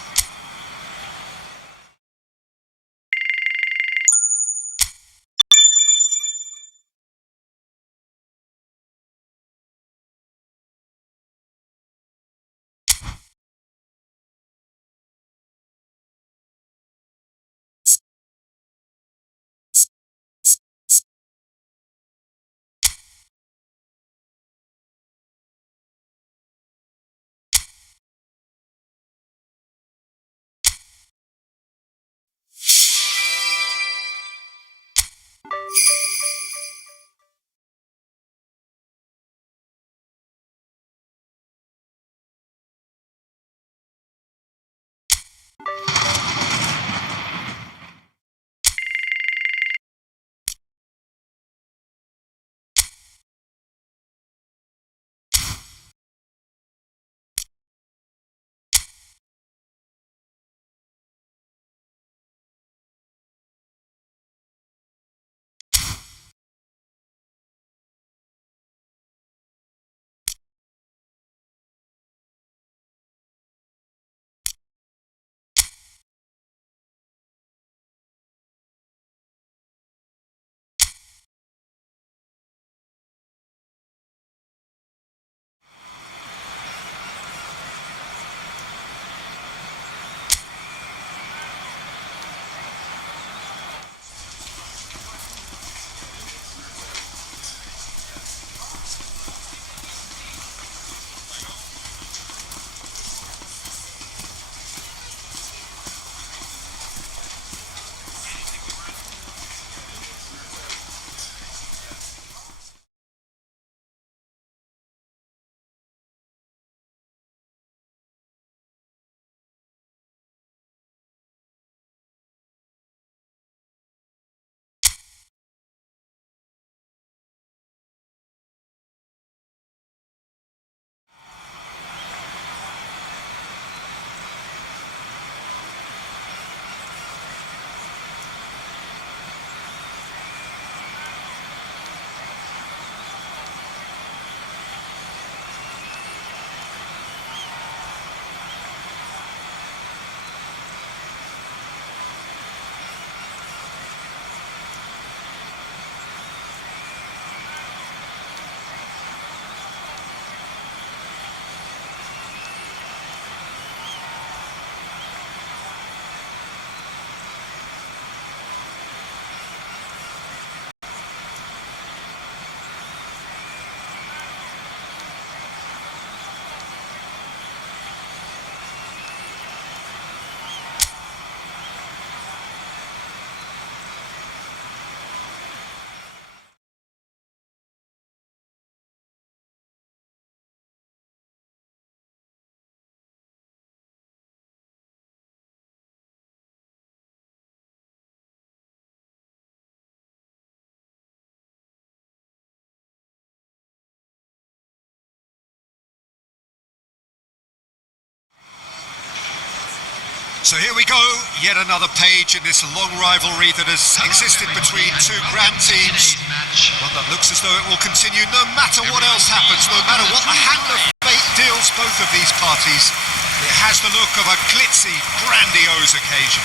So here we go, yet another page in this long rivalry that has existed between two grand teams. One that looks as though it will continue no matter what else happens, no matter what the hand of fate deals both of these parties. It has the look of a glitzy, grandiose occasion.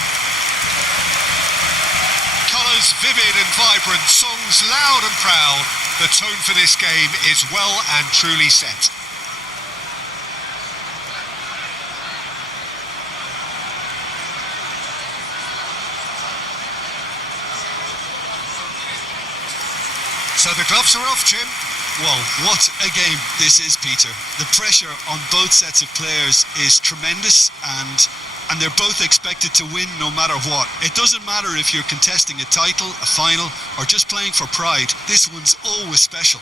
Colours vivid and vibrant, songs loud and proud. The tone for this game is well and truly set. So the gloves are off, Jim. Well, what a game this is, Peter. The pressure on both sets of players is tremendous, and they're both expected to win no matter what. It doesn't matter if you're contesting a title, a final, or just playing for pride. This one's always special.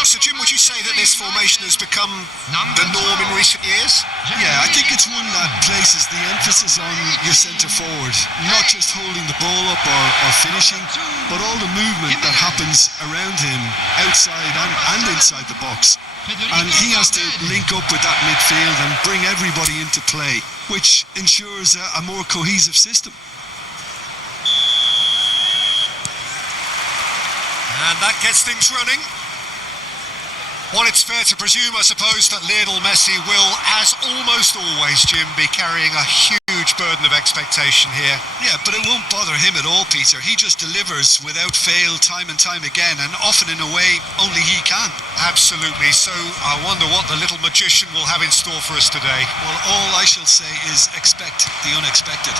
So, Jim, would you say that this formation has become the norm in recent years? Yeah, I think it's one that places the emphasis on your centre forward, not just holding the ball up or finishing, but all the movement that happens around him, outside and inside the box. And he has to link up with that midfield and bring everybody into play, which ensures a more cohesive system. And that gets things running. Well, it's fair to presume, I suppose, that Lionel Messi will, as almost always, Jim, be carrying a huge burden of expectation here. Yeah, but it won't bother him at all, Peter. He just delivers without fail time and time again, and often in a way only he can. Absolutely. So I wonder what the little magician will have in store for us today. Well, all I shall say is expect the unexpected.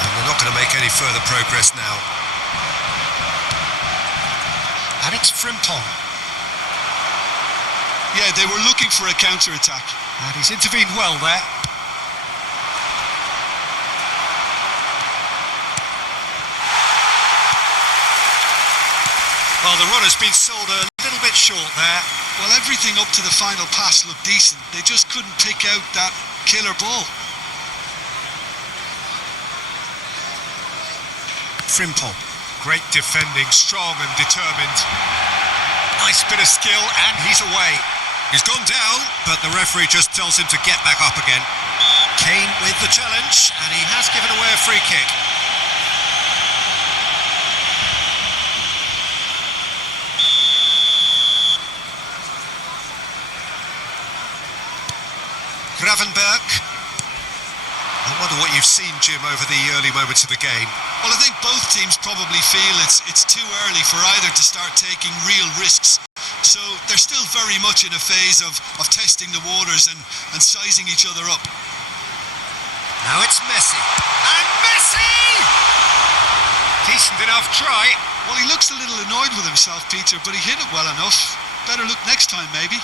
And they're not going to make any further progress now. And it's Frimpong. Yeah, they were looking for a counter-attack. And he's intervened well there. Well, the run has been sold a little bit short there. Well, everything up to the final pass looked decent. They just couldn't pick out that killer ball. Frimpong. Great defending, strong and determined. Nice bit of skill, and he's away. He's gone down, but the referee just tells him to get back up again. Kane with the challenge, and he has given away a free kick. Gravenberg. I wonder what you've seen, Jim, over the early moments of the game. Well, I think both teams probably feel it's too early for either to start taking real risks. So they're still very much in a phase of testing the waters and sizing each other up. Now it's Messi. And Messi! Decent enough try. Well, he looks a little annoyed with himself, Peter, but he hit it well enough. Better look next time, maybe.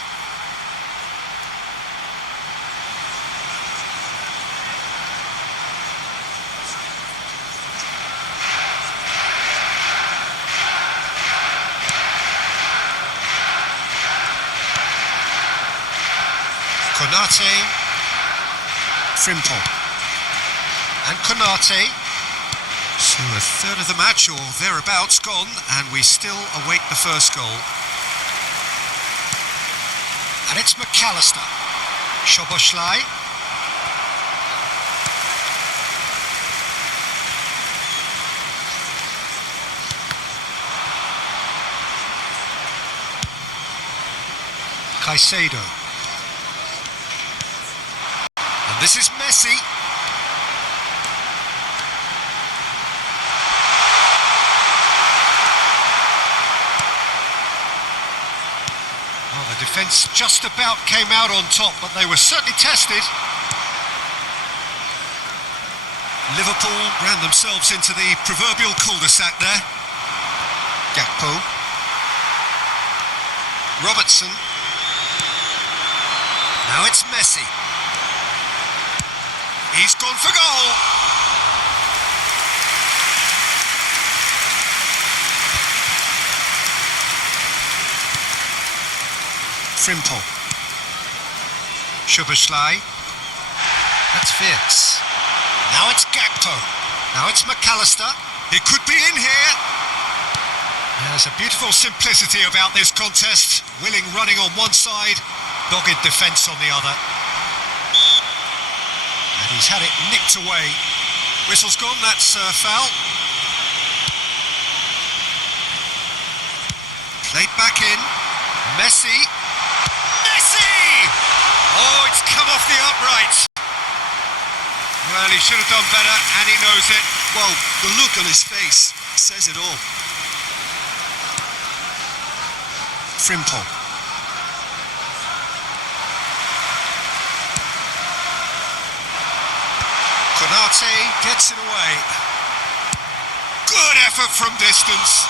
Konate, Frimpong, and Konate. So a third of the match or thereabouts gone, and we still await the first goal. And it's McAllister, Szoboszlai. Caicedo. This is Messi. Well, the defence just about came out on top, but they were certainly tested. Liverpool ran themselves into the proverbial cul-de-sac there. Gakpo. Robertson. Now it's Messi. He's gone for goal. Frimpong. Szoboszlai. That's Wirtz. Now it's Gakpo. Now it's McAllister. He could be in here. There's a beautiful simplicity about this contest. Willing running on one side, dogged defence on the other. And he's had it nicked away. Whistle's gone, that's foul. Played back in. Messi. Messi! Oh, it's come off the upright. Well, he should have done better, and he knows it. Well, the look on his face says it all. Frimpong. Konate gets it away. Good effort from distance.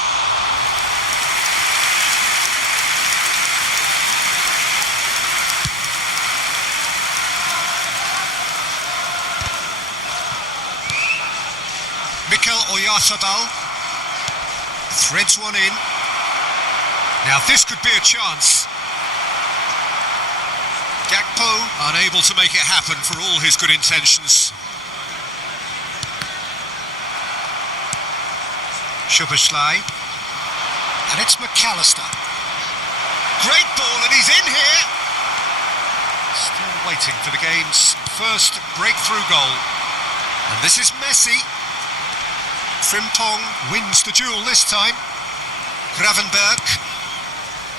Mikel Oyarzabal threads one in. Now this could be a chance. Gakpo unable to make it happen for all his good intentions. Szoboszlai. And it's McAllister. Great ball, and he's in here. Still waiting for the game's first breakthrough goal. And this is Messi. Frimpong wins the duel this time. Gravenberg.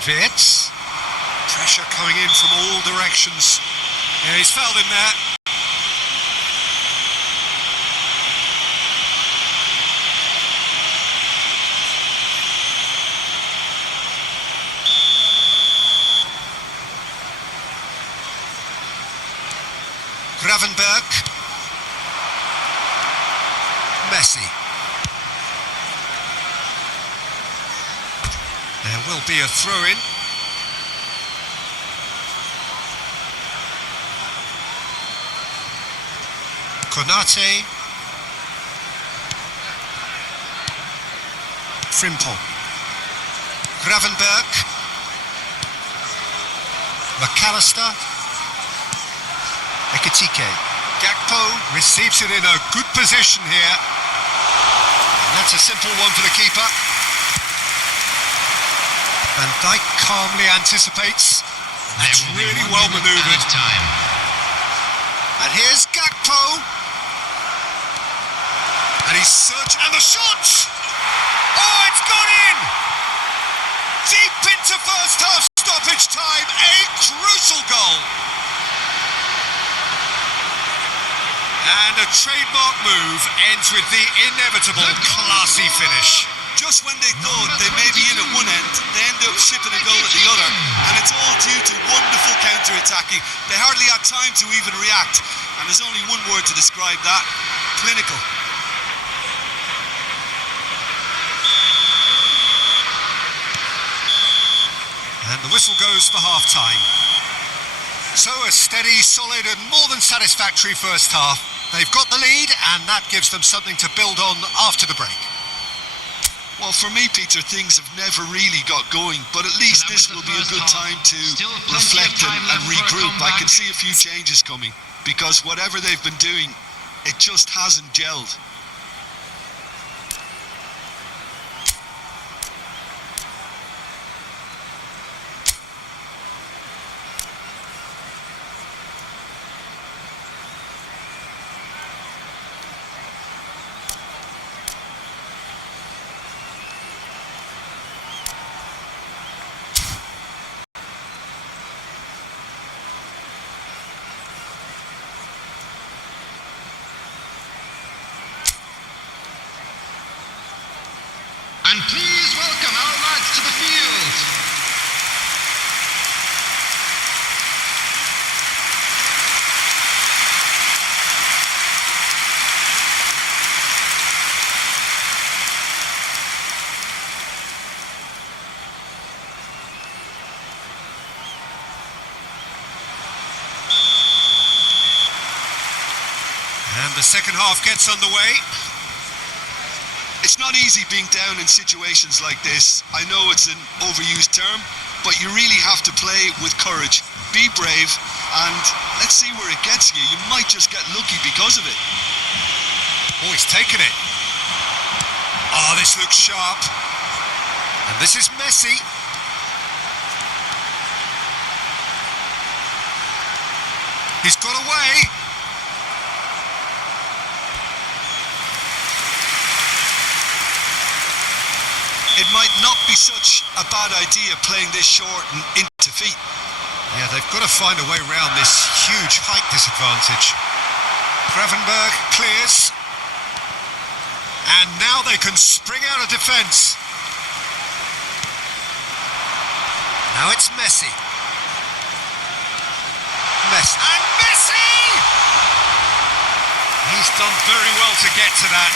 Wirtz. Pressure coming in from all directions. Yeah, he's fouled him there. Gravenberg. Messi. There will be a throw-in. Konate. Frimpong. Gravenberg. McAllister. Ekitike. Gakpo receives it in a good position here. And that's a simple one for the keeper. Van Dijk calmly anticipates. That's really well manoeuvred. And here's Gakpo. And he's searching. And the shot! Oh, it's gone in! Deep into first half stoppage time. A crucial goal. And a trademark move ends with the inevitable classy finish. Just when they thought they may be in at one end, they end up shipping a goal at the other, and it's all due to wonderful counter-attacking. They hardly had time to even react, and there's only one word to describe that: clinical. And the whistle goes for half-time. So a steady, solid and more than satisfactory first half. They've got the lead, and that gives them something to build on after the break. Well, for me, Peter, things have never really got going, but at least this will be a good time to reflect and regroup. I can see a few changes coming, because whatever they've been doing, it just hasn't gelled. And please welcome our lads to the field. And the second half gets underway. It's not easy being down in situations like this. I know it's an overused term, but you really have to play with courage. Be brave, and let's see where it gets you. You might just get lucky because of it. Oh, he's taken it. Oh, this looks sharp. And this is Messi. He's got away. It might not be such a bad idea playing this short and into feet. Yeah, they've got to find a way around this huge height disadvantage. Gravenberg clears. And now they can spring out of defence. Now it's Messi. And Messi! He's done very well to get to that.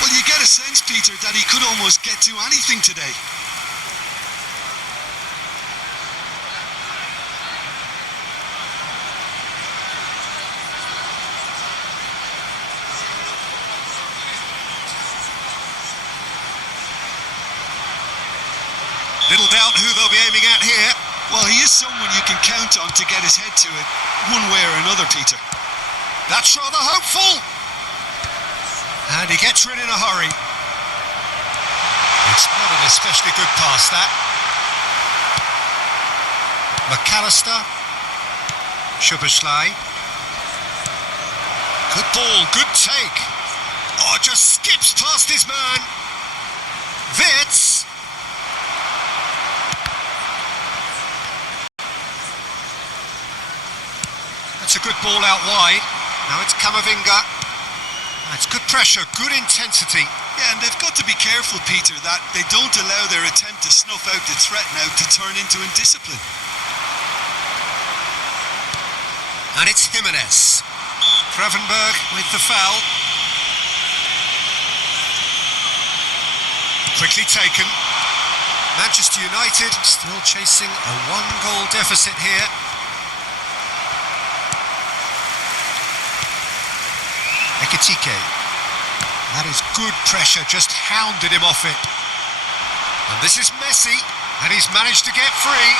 Well, you get a sense, Peter, that he could almost get to anything today. Little doubt who they'll be aiming at here. Well, he is someone you can count on to get his head to it, one way or another, Peter. That's rather hopeful. And he gets rid in a hurry. It's not an especially good pass, that. McAllister. Szoboszlai. Good ball, good take. Oh, just skips past his man. Wits. That's a good ball out wide. Now it's Camavinga. It's good pressure, good intensity. Yeah, and they've got to be careful, Peter, that they don't allow their attempt to snuff out the threat now to turn into indiscipline. And it's Jimenez. Gravenberg with the foul. Quickly taken. Manchester United still chasing a one-goal deficit here. Ekitike. That is good pressure, just hounded him off it. And this is Messi, and he's managed to get free.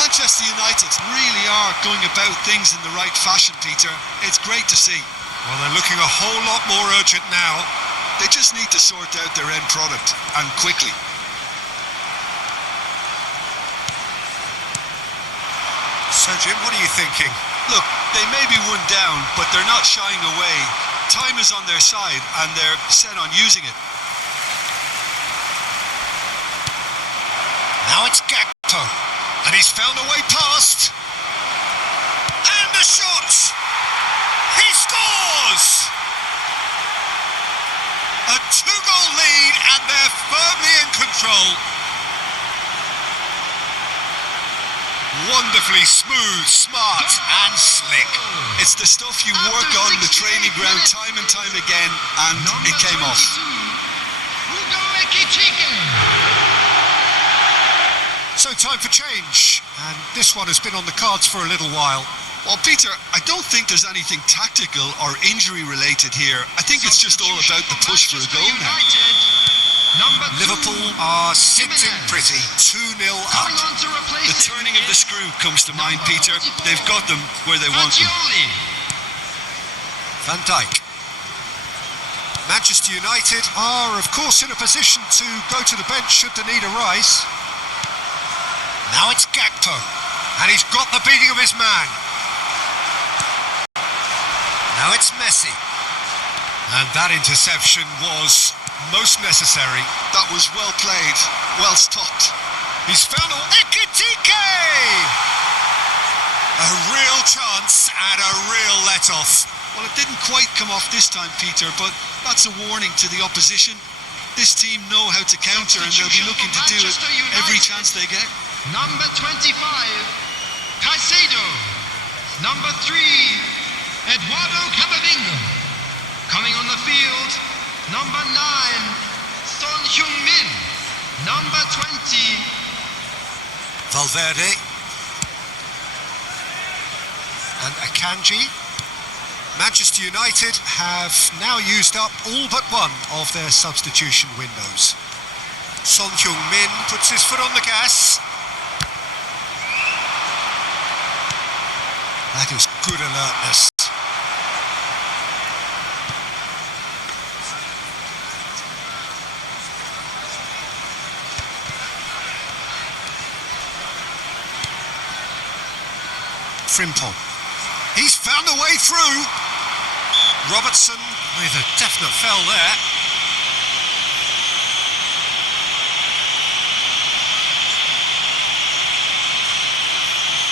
Manchester United really are going about things in the right fashion, Peter. It's great to see. Well, they're looking a whole lot more urgent now. They just need to sort out their end product, and quickly. So, Jim, what are you thinking? Look, they may be one down, but they're not shying away. Time is on their side, and they're set on using it. Now it's Gakpo, and he's found a way past. And the shot! He scores! A two-goal lead, and they're firmly in control. Wonderfully smooth, smart and slick. It's the stuff you work on the training ground time and time again, and it came off. So time for change, and this one has been on the cards for a little while. Well, Peter, I don't think there's anything tactical or injury related here. I think it's just all about the push for a goal now. Liverpool are sitting pretty, 2-0 up. The turning of the screw comes to mind, Peter. They've got them where they want them. Van Dijk. Manchester United are, of course, in a position to go to the bench should the need arise. Now it's Gakpo, and he's got the beating of his man. Now it's Messi. And that interception was most necessary. That was well played, well stopped. He's found Ekitike! A real chance and a real let-off. Well, it didn't quite come off this time, Peter, but that's a warning to the opposition. This team know how to counter, and they'll be looking to do it every chance they get. Number 25, Caicedo. Number 3, Eduardo Camavinga. Coming on the field, number 9, Son Heung-min. Number 20, Valverde. And Akanji. Manchester United have now used up all but one of their substitution windows. Son Heung-min puts his foot on the gas. That is good alertness. Frimpong. He's found a way through. Robertson with a definite foul there.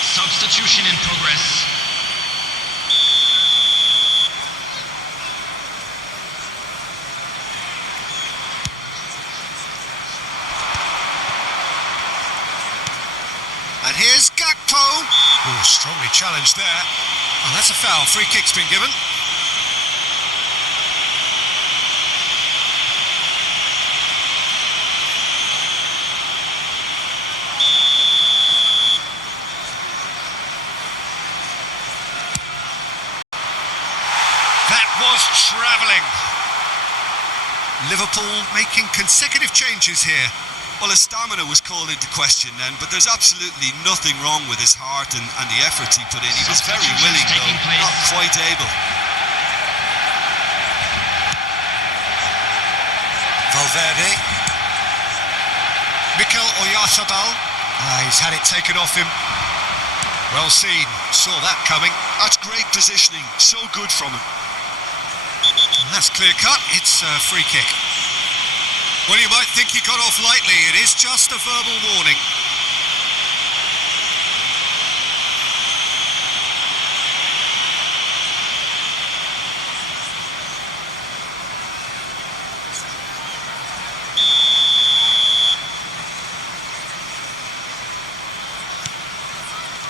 Substitution in progress. And here's Gakpo. Oh, strongly challenged there. Oh, that's a foul. Free kick's been given. That was travelling. Liverpool making consecutive changes here. Well, his stamina was called into question then, but there's absolutely nothing wrong with his heart and the efforts he put in. He was very willing, though, not quite able. Valverde. Mikel Oyarzabal. He's had it taken off him. Well seen. Saw that coming. That's great positioning. So good from him. And that's clear cut. It's a free kick. Well, you might think he got off lightly. It is just a verbal warning.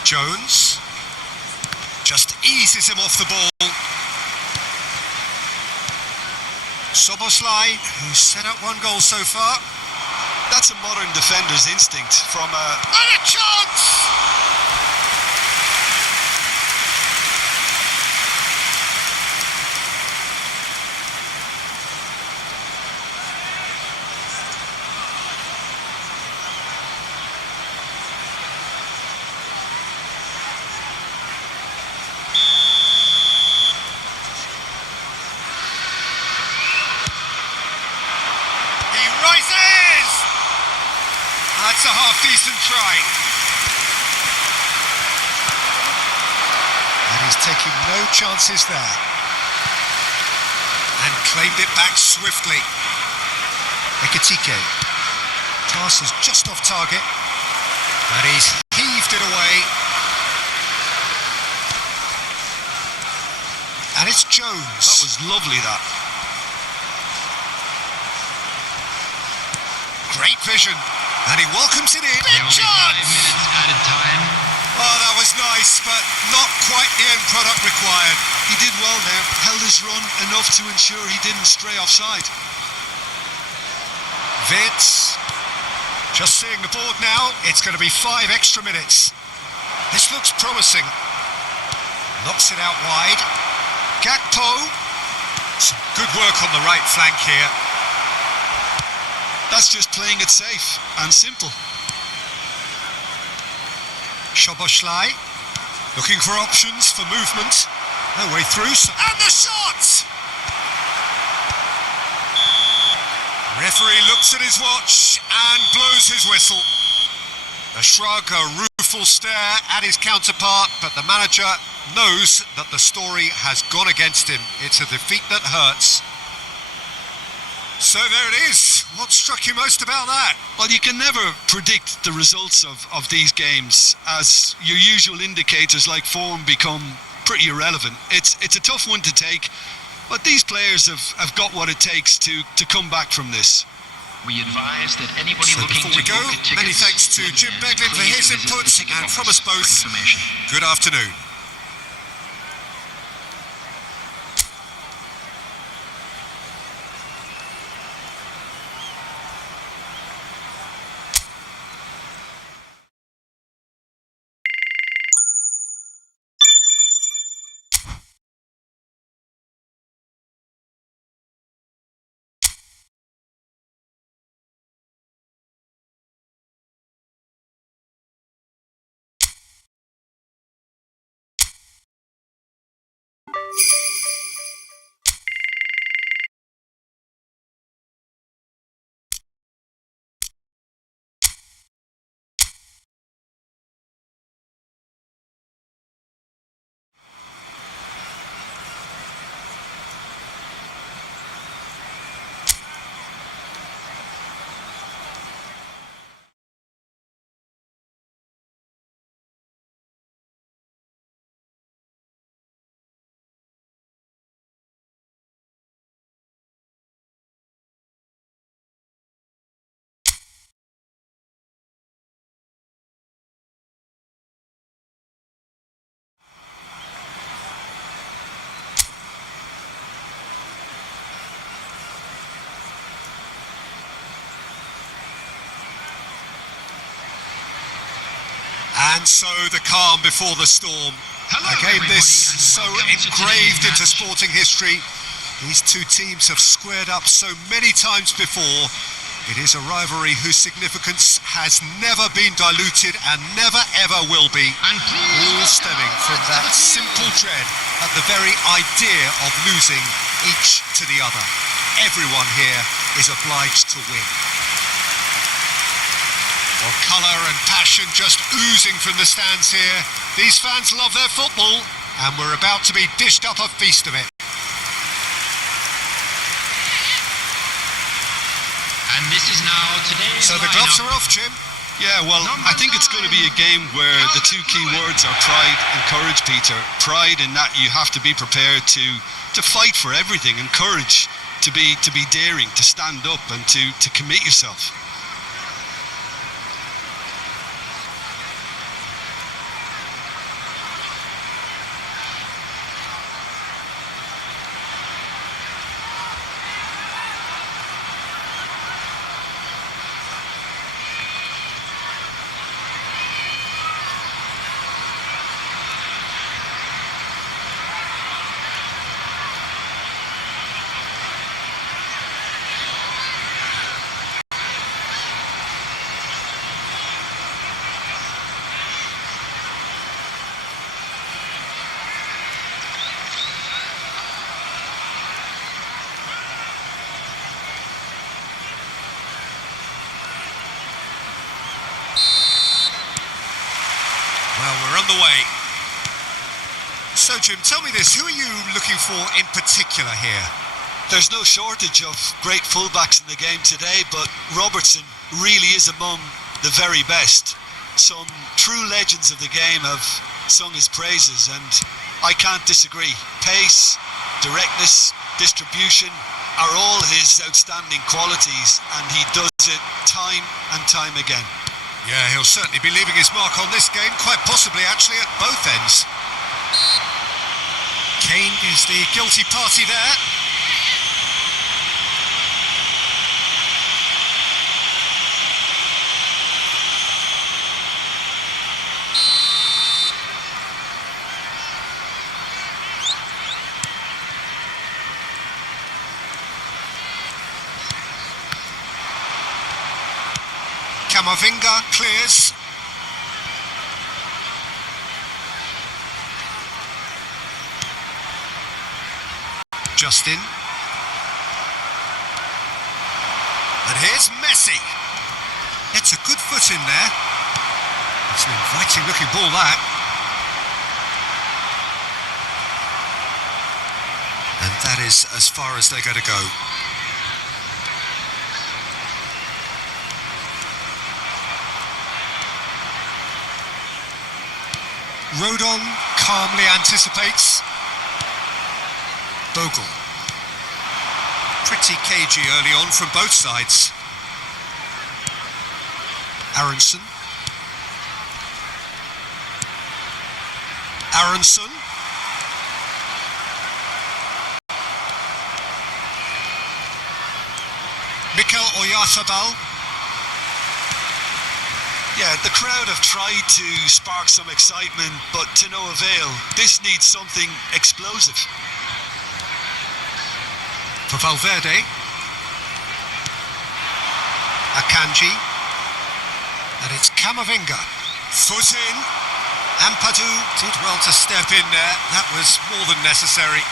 Jones just eases him off the ball. Szoboszlai, who's set up one goal so far. That's a modern defender's instinct from a... And a chance! That's a half-decent try. And he's taking no chances there. And claimed it back swiftly. Ekitike. Pass is just off target. And he's heaved it away. And it's Jones. That was lovely, that. Great vision. And he welcomes it in. There will be 5 minutes added time. Oh, that was nice, but not quite the end product required. He did well there, held his run enough to ensure he didn't stray offside. Vitz, just seeing the board now, it's going to be 5 extra minutes. This looks promising. Knocks it out wide. Gakpo, some good work on the right flank here. That's just playing it safe and simple. Szoboszlai, looking for options for movement. No way through, and the shot! Referee looks at his watch and blows his whistle. A shrug, a rueful stare at his counterpart, but the manager knows that the story has gone against him. It's a defeat that hurts. So there it is. What struck you most about that? Well, you can never predict the results of these games, as your usual indicators like form become pretty irrelevant. It's a tough one to take, but these players have got what it takes to come back from this. We advise that anybody looking Before we to go, book tickets, many thanks to Jim Beglin for his input, and from us both, good afternoon. And so the calm before the storm. Again, this so engraved into sporting history. These two teams have squared up so many times before. It is a rivalry whose significance has never been diluted and never ever will be. All stemming from that simple dread at the very idea of losing each to the other. Everyone here is obliged to win. Well, colour and passion just oozing from the stands here. These fans love their football, and we're about to be dished up a feast of it. And this is now today's So the gloves are off, Jim. Yeah, well, I think it's going to be a game where the two key words are pride and courage, Peter. Pride in that you have to be prepared to fight for everything, and courage to be daring, to stand up and to commit yourself. Well, we're on the way. So, Jim, tell me this. Who are you looking for in particular here? There's no shortage of great fullbacks in the game today, but Robertson really is among the very best. Some true legends of the game have sung his praises, and I can't disagree. Pace, directness, distribution are all his outstanding qualities, and he does it time and time again. Yeah, he'll certainly be leaving his mark on this game, quite possibly actually at both ends. Kane is the guilty party there. Camavinga clears. Justin. And here's Messi. It's a good foot in there. It's an inviting looking ball, that. And that is as far as they're going to go. Rodon calmly anticipates. Bogle. Pretty cagey early on from both sides. Aronson. Aronson. Mikel Oyarzabal. Yeah, the crowd have tried to spark some excitement, but to no avail. This needs something explosive. For Valverde. Akanji. And it's Camavinga. Foot in. Ampadu did well to step in there. That was more than necessary.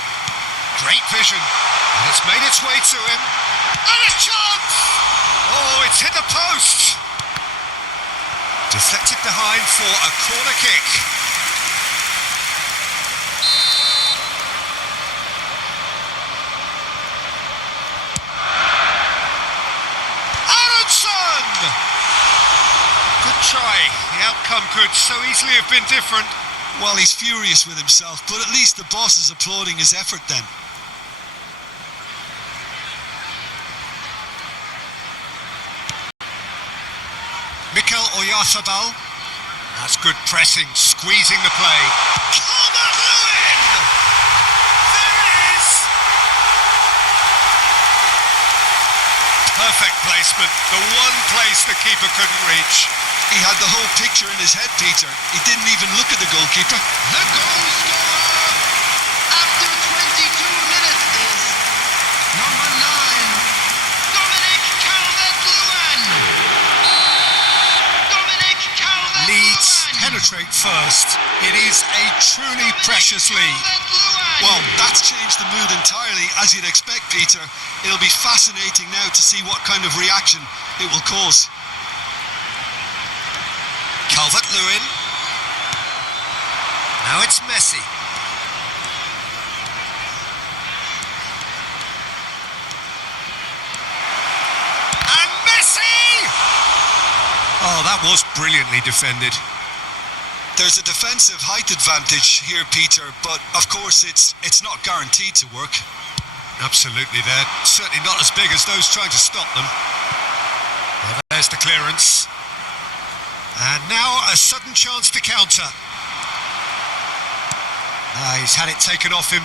Great vision. And it's made its way to him. And a chance! Oh, it's hit the post. Deflected behind for a corner kick. Aronson! Good try. The outcome could so easily have been different. Well, he's furious with himself, but at least the boss is applauding his effort then. Mikel Oyarzabal. That's good pressing, squeezing the play. Calvert-Lewin! There it is! Perfect placement, the one place the keeper couldn't reach. He had the whole picture in his head, Peter. He didn't even look at the goalkeeper. The goal scorer after 22 minutes is number 9, Dominic Calvert-Lewin. Dominic Calvert-Lewin. Leeds penetrate first. It is a truly precious lead. Well, that's changed the mood entirely, as you'd expect, Peter. It'll be fascinating now to see what kind of reaction it will cause. Calvert-Lewin. Now it's Messi. And Messi! Oh, that was brilliantly defended. There's a defensive height advantage here, Peter, but of course it's not guaranteed to work. Absolutely, they're certainly not as big as those trying to stop them. Well, there's the clearance. And now a sudden chance to counter. He's had it taken off him.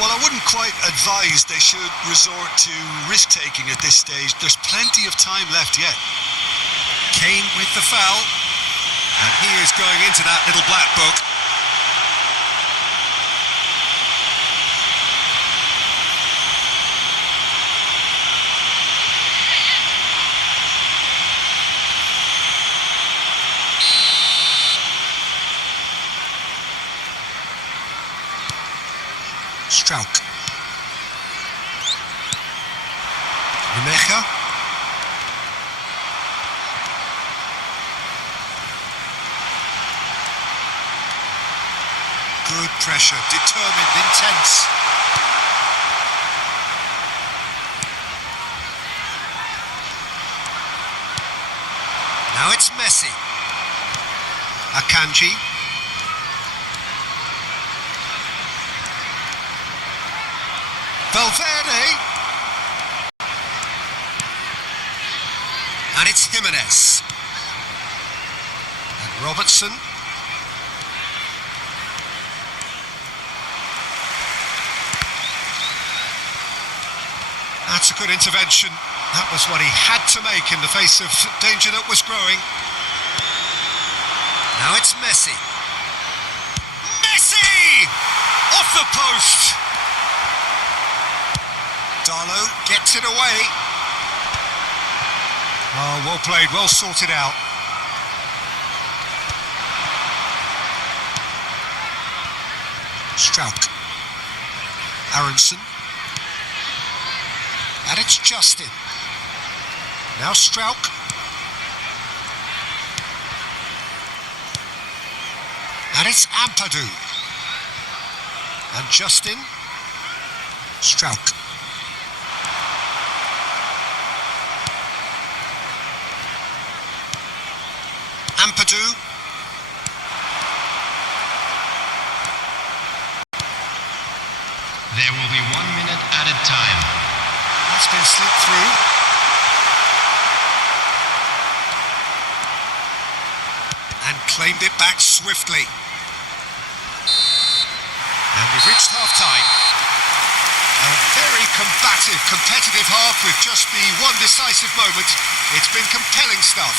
Well, I wouldn't quite advise they should resort to risk-taking at this stage. There's plenty of time left yet. Kane with the foul. And he is going into that little black book. Struijk. Nemecha. Good pressure, determined, intense. Now it's Messi. Akanji. Valverde. And it's Jimenez. And Robertson. That's a good intervention. That was what he had to make in the face of danger that was growing. Now it's Messi. Messi! Off the post! Darlow gets it away. Oh, well played, well sorted out. Struijk. Aronson. And it's Justin. Now Struijk. And it's Ampadu. And Justin. Struijk. Ampadu. There will be 1 minute added time. That's been slipped through. And claimed it back swiftly. And we've reached half-time. A very combative, competitive half with just the one decisive moment. It's been compelling stuff.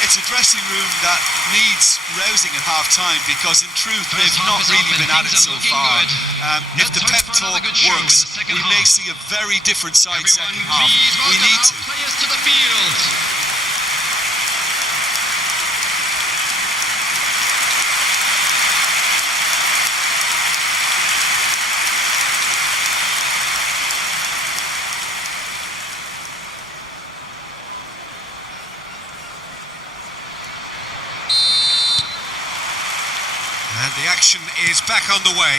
It's a dressing room that needs rousing at half-time because, in truth, they've not really been at it so far. If the pep talk works, we may see a very different side second half. We need to. Players to the field. And the action is back on the way.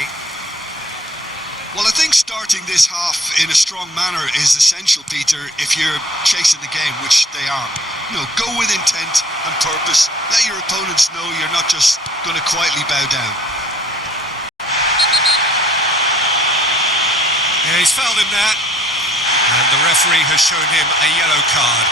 Well, I think starting this half in a strong manner is essential, Peter, if you're chasing the game, which they are. You know, go with intent and purpose. Let your opponents know you're not just going to quietly bow down. Yeah, he's fouled him there. And the referee has shown him a yellow card.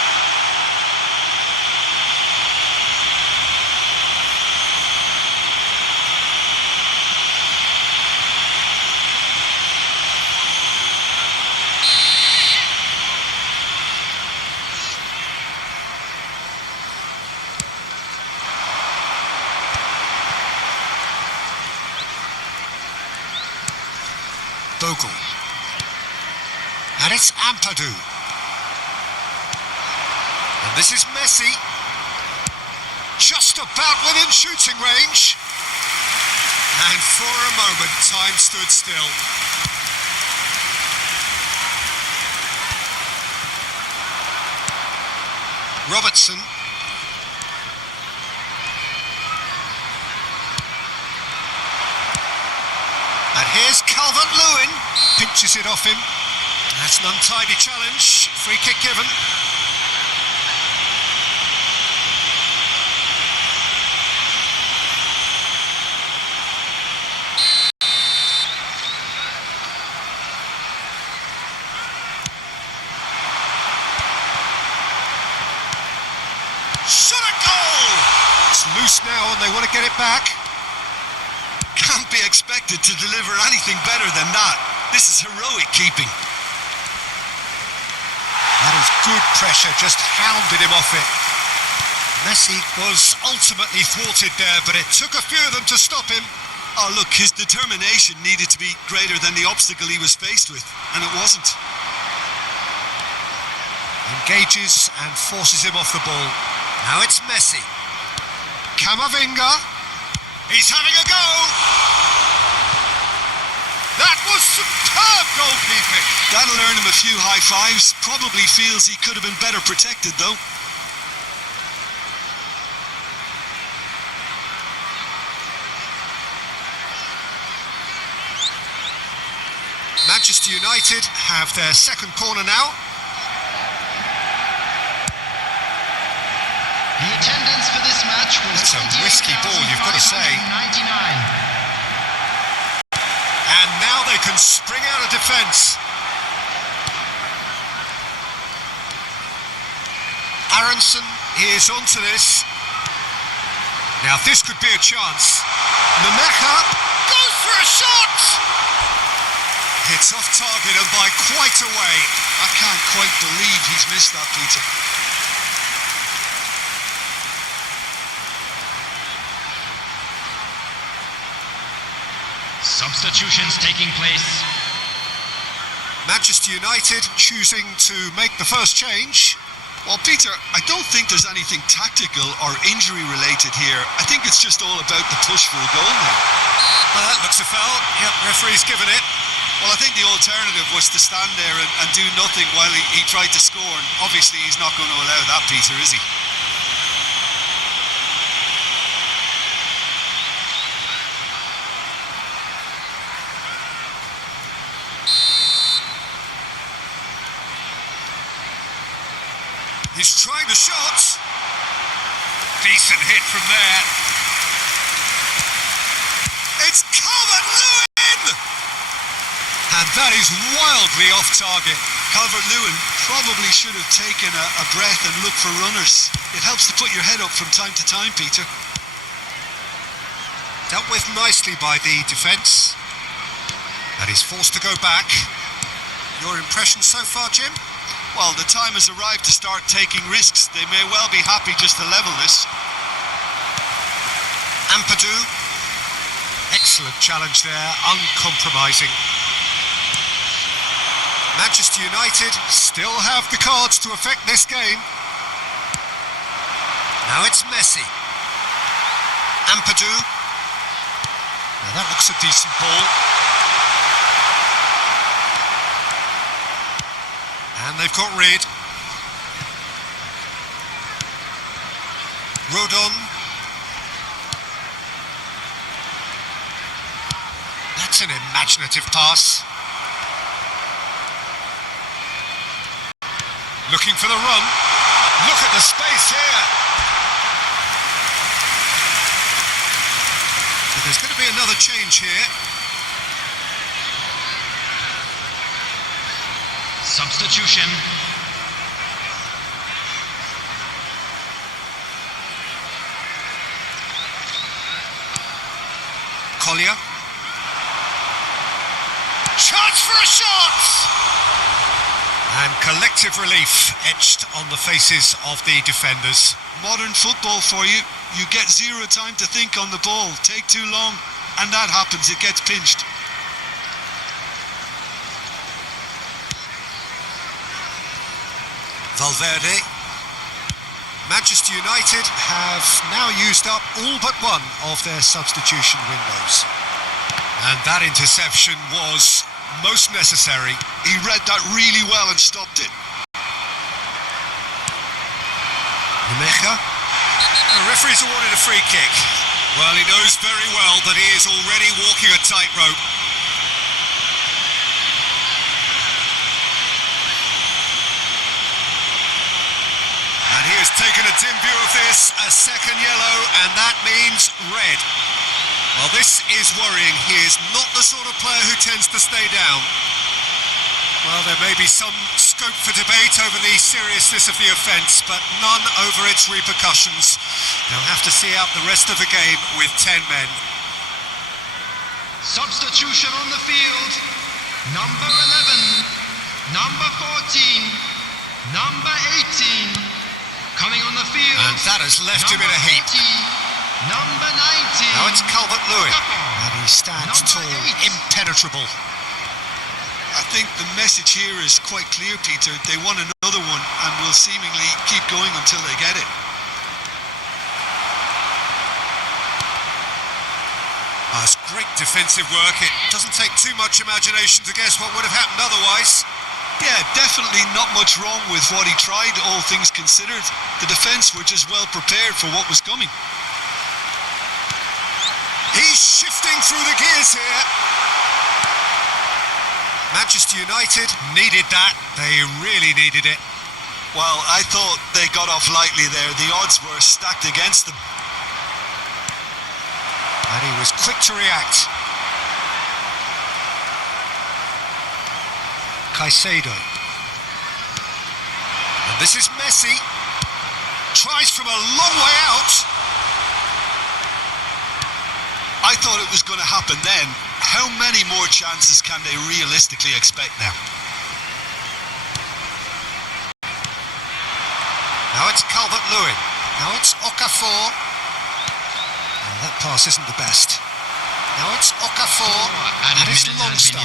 Bogle. And it's Ampadu. And this is Messi. Just about within shooting range. And for a moment, time stood still. Robertson. And here's Calvert-Lewin. Pinches it off him. That's an untidy challenge. Free kick given. Shot a goal! It's loose now and they want to get it back. Can't be expected to deliver anything better than that. This is heroic keeping. That is good pressure, just hounded him off it. Messi was ultimately thwarted there, but it took a few of them to stop him. Oh look, his determination needed to be greater than the obstacle he was faced with, and it wasn't. Engages and forces him off the ball. Now it's Messi. Camavinga. He's having a go. That was superb goalkeeping. That'll earn him a few high fives. Probably feels he could have been better protected though. Manchester United have their second corner now. The attendance for this match was That's a risky ball, you've got to say. 28,599. And now they can spring out of defence. Aronson is onto this. Now this could be a chance. Nemecha goes for a shot! It's off target and by quite a way. I can't quite believe he's missed that, Peter. Substitutions taking place. Manchester United choosing to make the first change. Well, Peter, I don't think there's anything tactical or injury related here. I think it's just all about the push for a goal now. Well, that looks a foul. Yep, referee's given it. Well, I think the alternative was to stand there and do nothing while he tried to score. And obviously, he's not going to allow that, Peter, is he? He's trying the shot. Decent hit from there. It's Calvert-Lewin! And that is wildly off target. Calvert-Lewin probably should have taken a breath and looked for runners. It helps to put your head up from time to time, Peter. Dealt with nicely by the defence. And he's forced to go back. Your impression so far, Jim? Well, the time has arrived to start taking risks. They may well be happy just to level this. Ampadu. Excellent challenge there, uncompromising. Manchester United still have the cards to affect this game. Now it's Messi. Ampadu. Now that looks a decent ball. And they've got rid. Rodon. That's an imaginative pass. Looking for the run. Look at the space here. So there's going to be another change here. Substitution. Collier. Chance for a shot! And collective relief etched on the faces of the defenders. Modern football for you. You get zero time to think on the ball. Take too long, and that happens. It gets pinched. Valverde. Manchester United have now used up all but one of their substitution windows. And that interception was most necessary. He read that really well and stopped it. Nemecha. The referee's awarded a free kick. Well, he knows very well that he is already walking a tightrope. And he has taken a dim view of this, a second yellow, and that means red. Well, this is worrying. He is not the sort of player who tends to stay down. Well, there may be some scope for debate over the seriousness of the offence, but none over its repercussions. They'll have to see out the rest of the game with 10 men. Substitution on the field. Number 11, number 14, number 18. Coming on the field. And that has left him in a heap. Number 19. Now it's Calvert-Lewin. And he stands tall, impenetrable. I think the message here is quite clear, Peter. They want another one and will seemingly keep going until they get it. That's great defensive work. It doesn't take too much imagination to guess what would have happened otherwise. Yeah, definitely not much wrong with what he tried, all things considered. The defence were just well prepared for what was coming. He's shifting through the gears here. Manchester United needed that. They really needed it. Well, I thought they got off lightly there. The odds were stacked against them. And he was quick to react. Caicedo. And this is Messi. Tries from a long way out. I thought it was going to happen then. How many more chances can they realistically expect now? Now it's Calvert-Lewin. Now it's Okafor. And that pass isn't the best. Now it's Okafor. And it's Longstaff.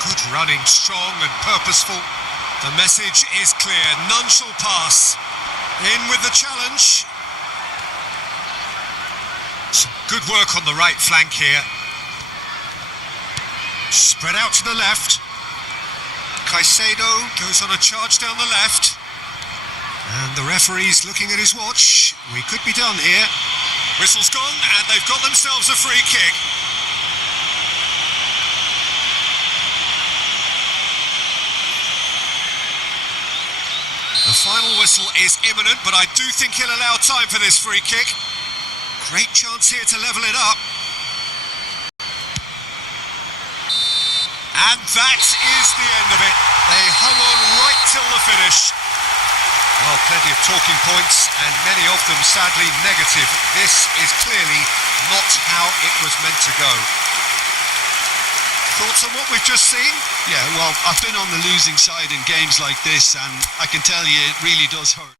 Good running, strong and purposeful. The message is clear. None shall pass. In with the challenge. Some good work on the right flank here. Spread out to the left. Caicedo goes on a charge down the left. And the referee's looking at his watch. We could be done here. Whistle's gone and they've got themselves a free kick. The final whistle is imminent, but I do think he'll allow time for this free kick. Great chance here to level it up. And that is the end of it. They hung on right till the finish. Well, plenty of talking points, and many of them sadly negative. This is clearly not how it was meant to go. Thoughts on what we've just seen? Yeah, well, I've been on the losing side in games like this, and I can tell you it really does hurt.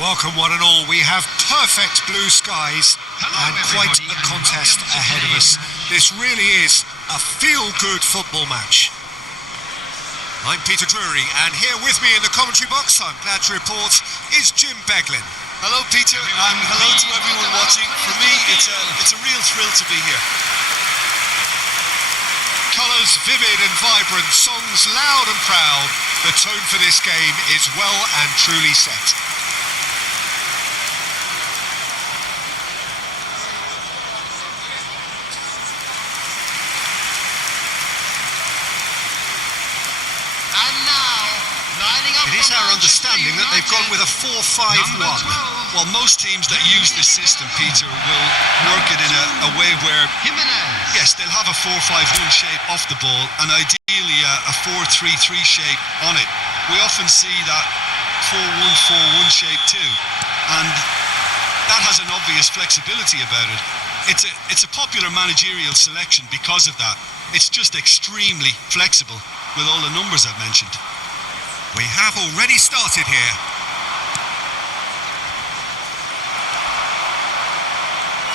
Welcome one and all. We have perfect blue skies and quite a contest ahead of us. This really is a feel-good football match. I'm Peter Drury, and here with me in the commentary box, I'm glad to report, is Jim Beglin. Hello Peter, and hello to everyone watching. For me, it's a real thrill to be here. Colours vivid and vibrant, songs loud and proud. The tone for this game is well and truly set. It is our understanding that they've gone with a 4-5-1. Well, most teams that use this system, Peter, will work it in a way where, yes, they'll have a 4-5-1 shape off the ball and ideally a 4-3-3 shape on it. We often see that 4-1-4-1 shape too, and that has an obvious flexibility about it. It's a popular managerial selection because of that. It's just extremely flexible with all the numbers I've mentioned. We have already started here.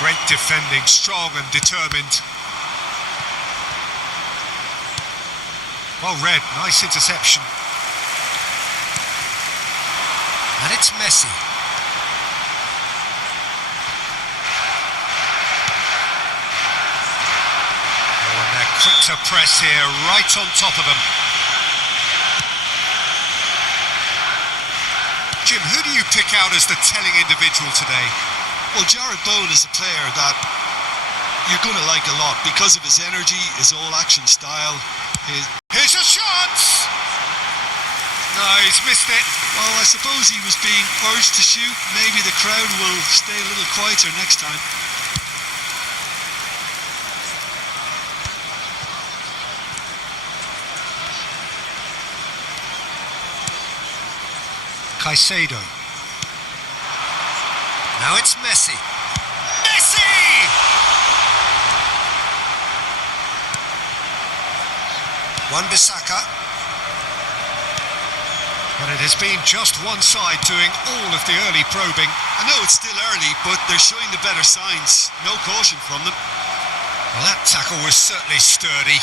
Great defending, strong and determined. Well read, nice interception. And it's Messi. Oh, and they're quick to press here, right on top of them. Jim, who do you pick out as the telling individual today? Well, Jarrod Bowen is a player that you're going to like a lot because of his energy, his all-action style. Here's a shot! No, he's missed it. Well, I suppose he was being urged to shoot. Maybe the crowd will stay a little quieter next time. Caicedo. Now it's Messi. Messi! Wan-Bissaka. But it has been just one side doing all of the early probing. I know it's still early, but they're showing the better signs. No caution from them. Well, that tackle was certainly sturdy.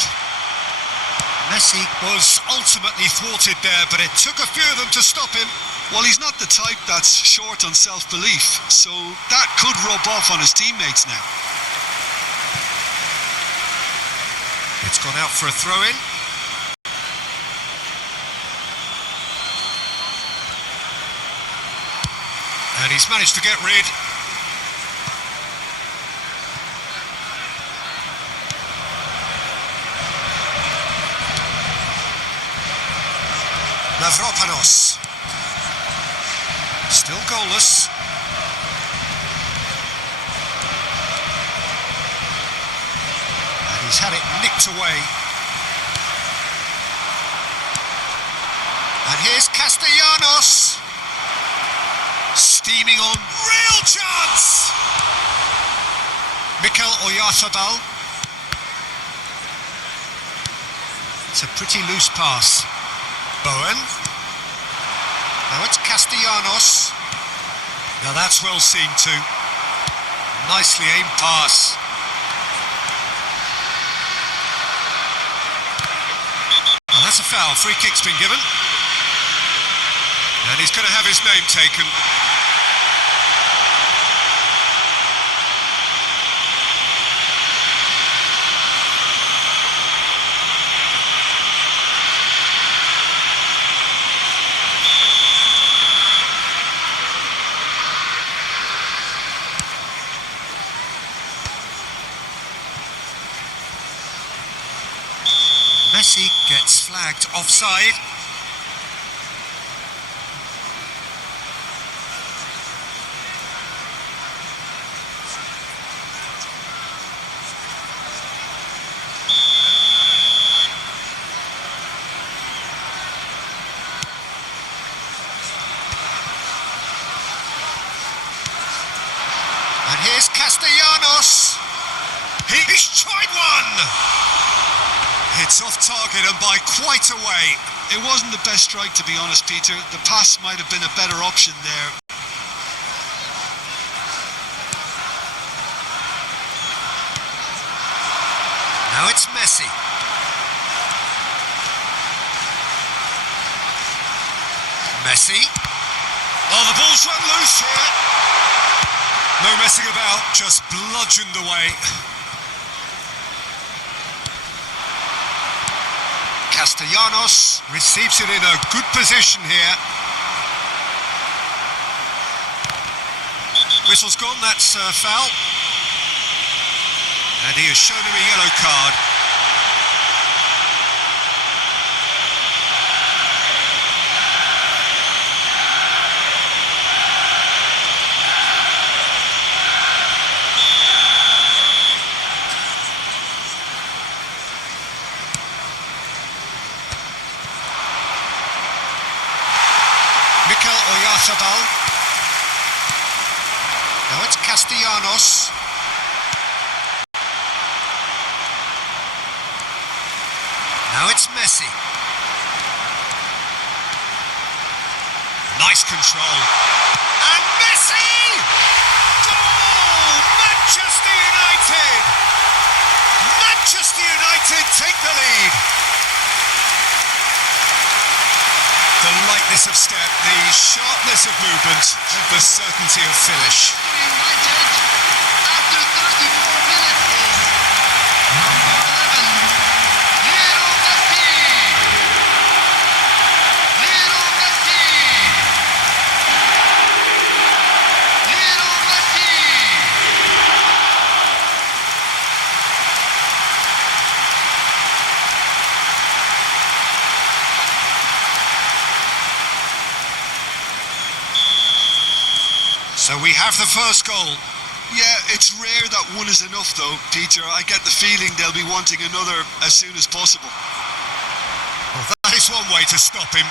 Messi was ultimately thwarted there, but it took a few of them to stop him. Well, he's not the type that's short on self-belief, so that could rub off on his teammates now. It's gone out for a throw-in. And he's managed to get rid. Mavropanos. Still goalless. And he's had it nicked away. And here's Castellanos. Steaming on. Real chance! Mikel Oyarzabal. It's a pretty loose pass. Bowen. Now it's Castellanos. Now that's well seen too. Nicely aimed pass. Oh, that's a foul. Free kick's been given. And he's going to have his name taken. Messi gets flagged offside. And here's Castellanos. He's tried one! It's off target and by quite a way. It wasn't the best strike, to be honest, Peter. The pass might have been a better option there. Now it's Messi. Messi. Oh, the ball's run loose here. No messing about, just bludgeoned away. Castellanos receives it in a good position here. Whistle's gone, that's foul. And he has shown him a yellow card. Now it's Castellanos. Now it's Messi. Nice control. And Messi! Goal! Manchester United! Manchester United take the lead. The lightness of step, the sharpness of movement, the certainty of finish. United, after 34 minutes, is number 11, Lionel Messi. Lionel Messi. Lionel Messi. So we have the first goal. Yeah, it's rare that one is enough though, Peter. I get the feeling they'll be wanting another as soon as possible. Well, that is one way to stop him.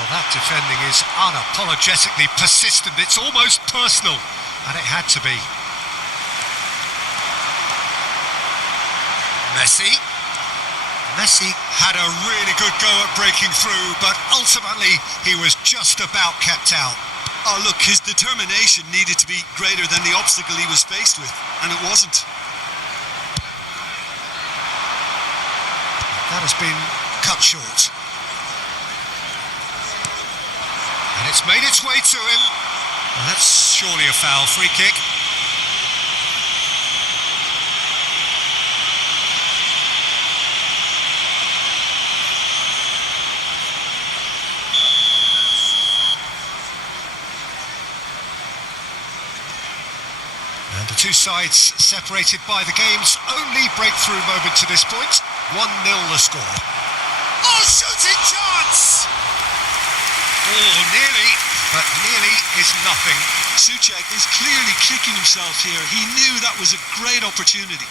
Well, that defending is unapologetically persistent. It's almost personal, and it had to be. Messi. Messi had a really good go at breaking through, but ultimately he was just about kept out. Oh look, his determination needed to be greater than the obstacle he was faced with, and it wasn't. That has been cut short. And it's made its way to him. Well, that's surely a foul. Free kick. And the two sides separated by the game's only breakthrough moment to this point. 1-0 the score. Oh, shooting chance! Oh, nearly, but nearly is nothing. Souček is clearly kicking himself here. He knew that was a great opportunity.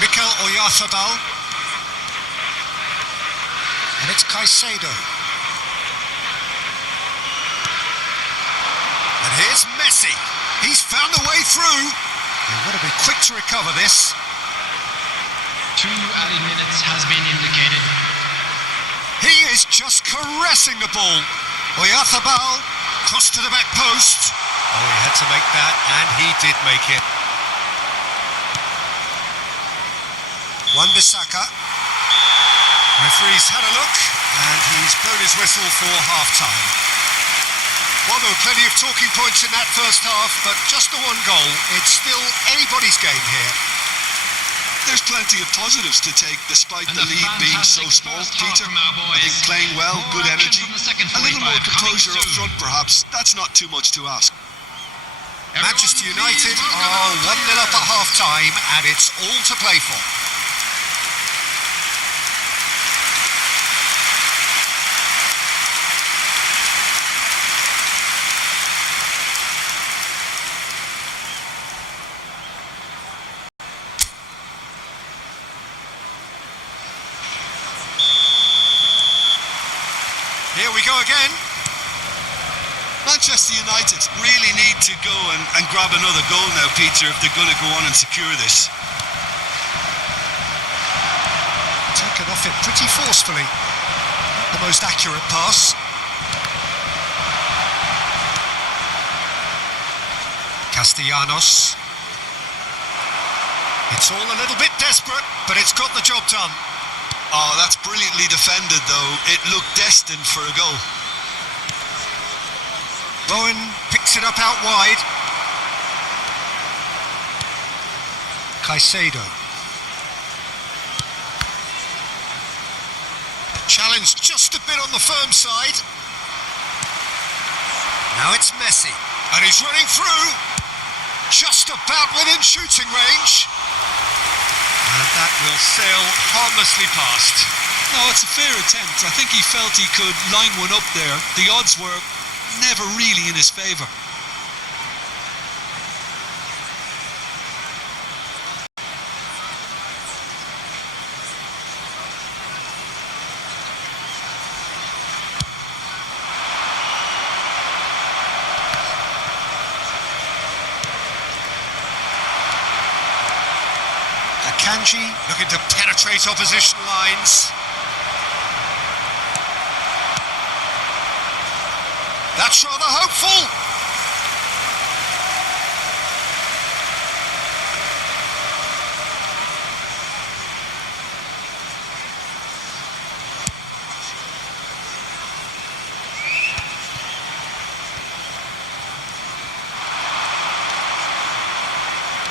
Mikel Oyarzabal. And it's Caicedo. And here's Messi. He's found a way through. They want to be quick to recover this. 2 added minutes has been indicated. He is just caressing the ball. Oyarzabal, cross to the back post. Oh, he had to make that, and he did make it. Wan-Bissaka. Referee's had a look, and he's blown his whistle for half-time. Well, there were plenty of talking points in that first half, but just the one goal. It's still anybody's game here. There's plenty of positives to take despite the lead being so small, Peter. I think playing well, good energy, a little more composure up front perhaps. That's not too much to ask. Manchester United are 1-0 up at half-time, and it's all to play for. Here we go again. Manchester United really need to go and grab another goal now, Peter, if they're going to go on and secure this. Taken off it pretty forcefully. Not the most accurate pass. Castellanos. It's all a little bit desperate, but it's got the job done. Oh, that's brilliantly defended, though. It looked destined for a goal. Bowen picks it up out wide. Caicedo. Challenge just a bit on the firm side. Now it's Messi, and he's running through. Just about within shooting range. And that will sail harmlessly past. No, it's a fair attempt. I think he felt he could line one up there. The odds were never really in his favour. Kanji looking to penetrate opposition lines. That's rather hopeful.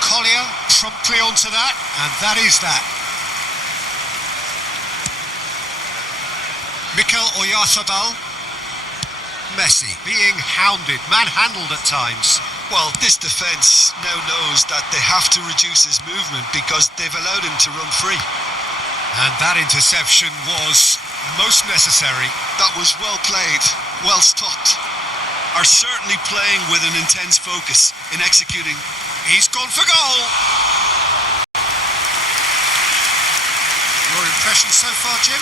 Collier promptly onto that, and that is that. Mikel Oyarzabal. Messi being hounded, manhandled at times. Well, this defence now knows that they have to reduce his movement because they've allowed him to run free. And that interception was most necessary. That was well played, well stopped. Are certainly playing with an intense focus in executing. He's gone for goal. Your impression so far, Jim?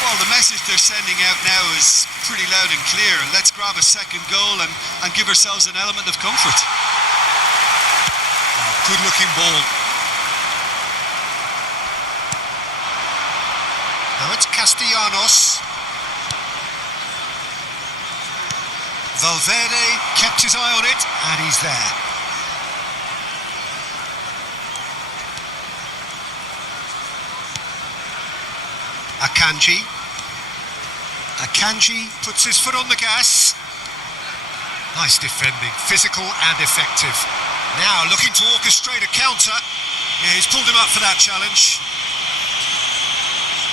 Well, the message they're sending out now is pretty loud and clear. Let's grab a second goal and give ourselves an element of comfort. Oh, good-looking ball. Now it's Castellanos. Valverde kept his eye on it, and he's there. Akanji puts his foot on the gas. Nice defending, physical and effective. Now looking to orchestrate a counter. Yeah, he's pulled him up for that challenge.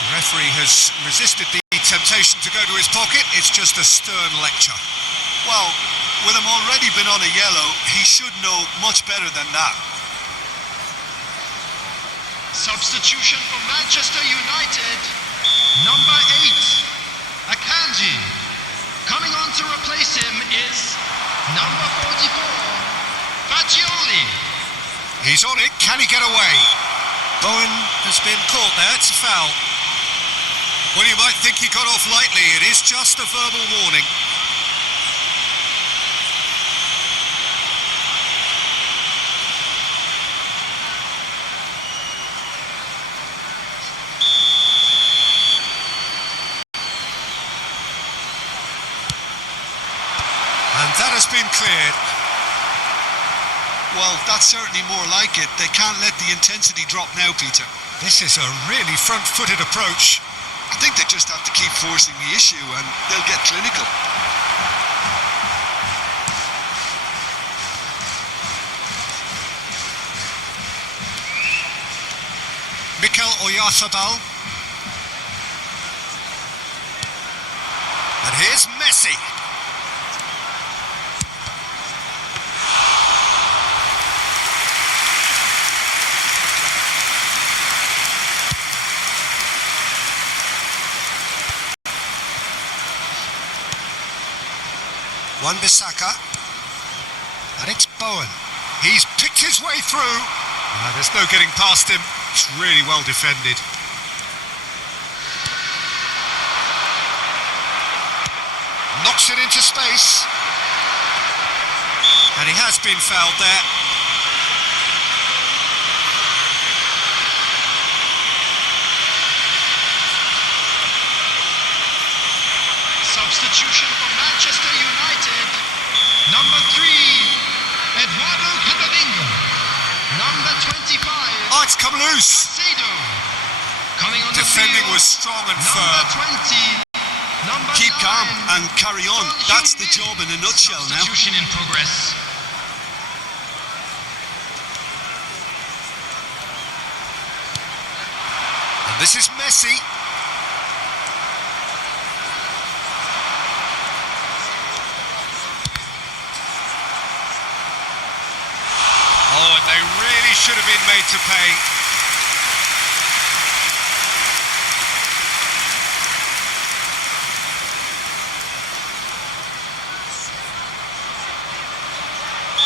The referee has resisted the temptation to go to his pocket. It's just a stern lecture. Well, with him already been on a yellow, he should know much better than that. Substitution for Manchester United. Number 8, Akanji. Coming on to replace him is number 44, Fagioli. He's on it, can he get away? Bowen has been caught there, it's a foul. Well, you might think he got off lightly, it is just a verbal warning. And that has been cleared. Well, that's certainly more like it. They can't let the intensity drop now, Peter. This is a really front-footed approach. I think they just have to keep forcing the issue and they'll get clinical. Mikel Oyarzabal. And here's Messi. Wan-Bissaka, and it's Bowen. He's picked his way through. There's no getting past him. It's really well defended. Knocks it into space. And he has been fouled there. Substitution for Manchester United. Number 3, Eduardo Cadavinho. Number 25. Oh, it's come loose. Caicedo. Coming on Defending the field. was strong and Number firm. 20. Number Keep 9. calm and carry on. That's the job in a nutshell now. Substitution in progress. And this is Messi. Oh, and they really should have been made to pay.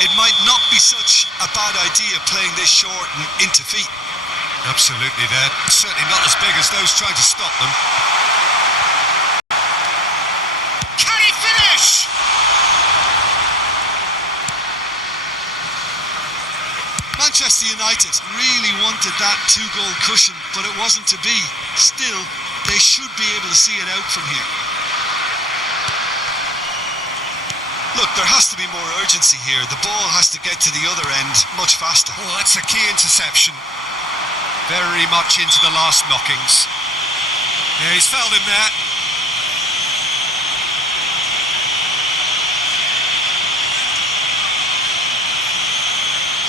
It might not be such a bad idea playing this short and into feet. Absolutely, they're certainly not as big as those trying to stop them. Can he finish? Manchester United really wanted that two-goal cushion, but it wasn't to be. Still, they should be able to see it out from here. Look, there has to be more urgency here. The ball has to get to the other end much faster. Oh, that's a key interception. Very much into the last knockings. Yeah, he's fouled him there.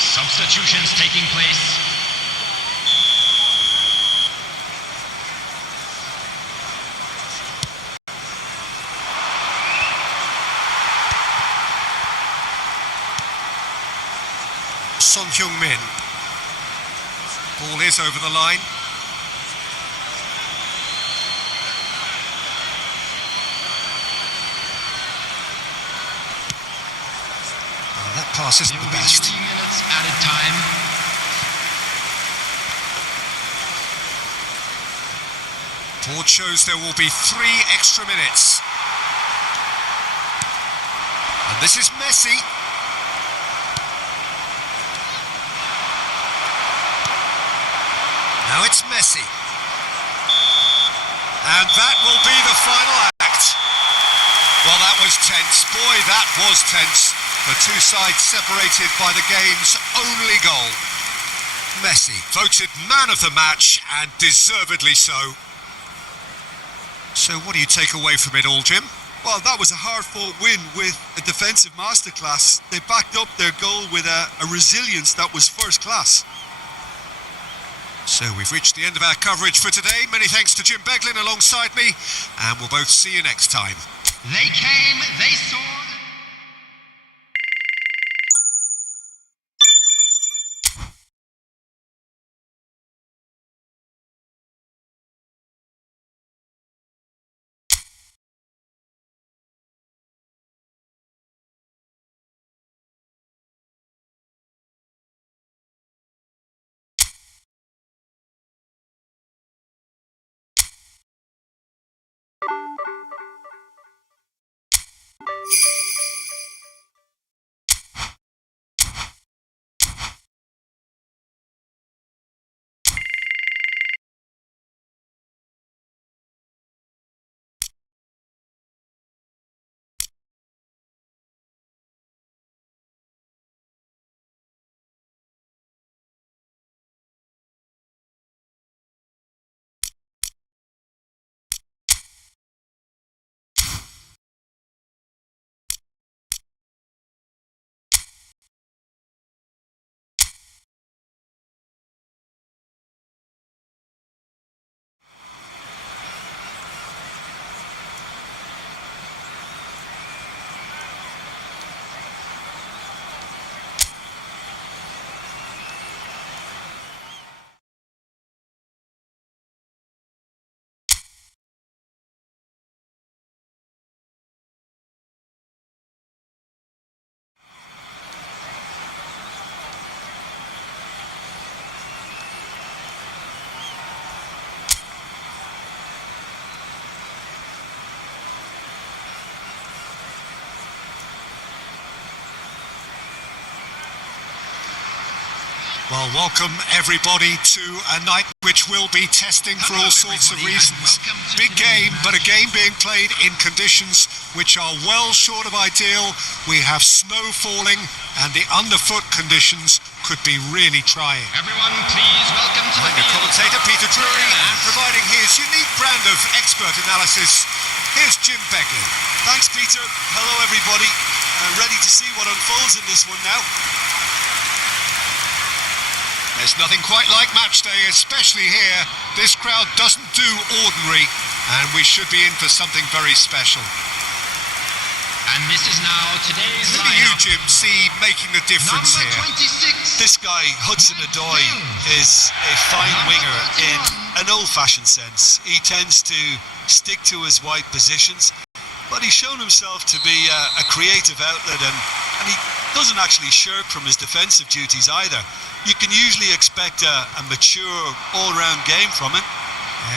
Substitutions taking place. Son Heung-min. Ball is over the line. Well, that pass isn't the best. 3 minutes added time. Board shows there will be 3 extra minutes. And this is Messi. Now it's Messi. And that will be the final act. Well, that was tense. Boy, that was tense. The two sides separated by the game's only goal. Messi voted man of the match, and deservedly so. So what do you take away from it all, Jim? Well, that was a hard-fought win with a defensive masterclass. They backed up their goal with a resilience that was first class. So we've reached the end of our coverage for today. Many thanks to Jim Beglin alongside me, and we'll both see you next time. They came, they saw. You Well, welcome everybody to a night which will be testing for all sorts of reasons. Big game, but a game being played in conditions which are well short of ideal. We have snow falling and the underfoot conditions could be really trying. Everyone, please welcome to the commentator Peter Drury, and providing his unique brand of expert analysis, here's Jim Beckley. Thanks, Peter. Hello, everybody. Ready to see what unfolds in this one now. There's nothing quite like Matchday, especially here. This crowd doesn't do ordinary, and we should be in for something very special. And this is now today's Who do you, Jim, see making the difference number here? 26. This guy, Hudson-Odoi, is a fine winger in an old-fashioned sense. He tends to stick to his wide positions, but he's shown himself to be a creative outlet, and he doesn't actually shirk from his defensive duties either. You can usually expect a mature, all-round game from him.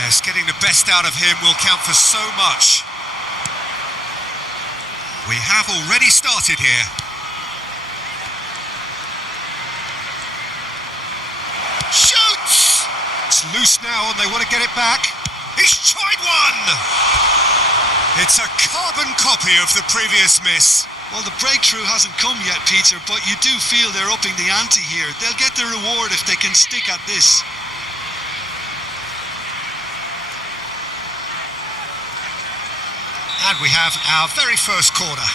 Yes, getting the best out of him will count for so much. We have already started here. Shoots! It's loose now and they want to get it back. He's tried one! It's a carbon copy of the previous miss. Well, the breakthrough hasn't come yet, Peter, but you do feel they're upping the ante here. They'll get their reward if they can stick at this. And we have our very first corner.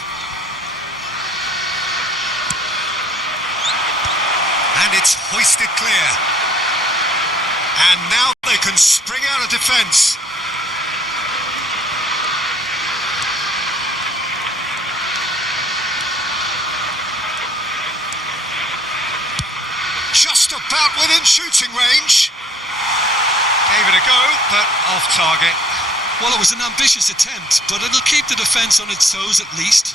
And it's hoisted clear. And now they can spring out of defence. Just about within shooting range. Gave it a go, but off target. Well, it was an ambitious attempt, but it'll keep the defence on its toes at least.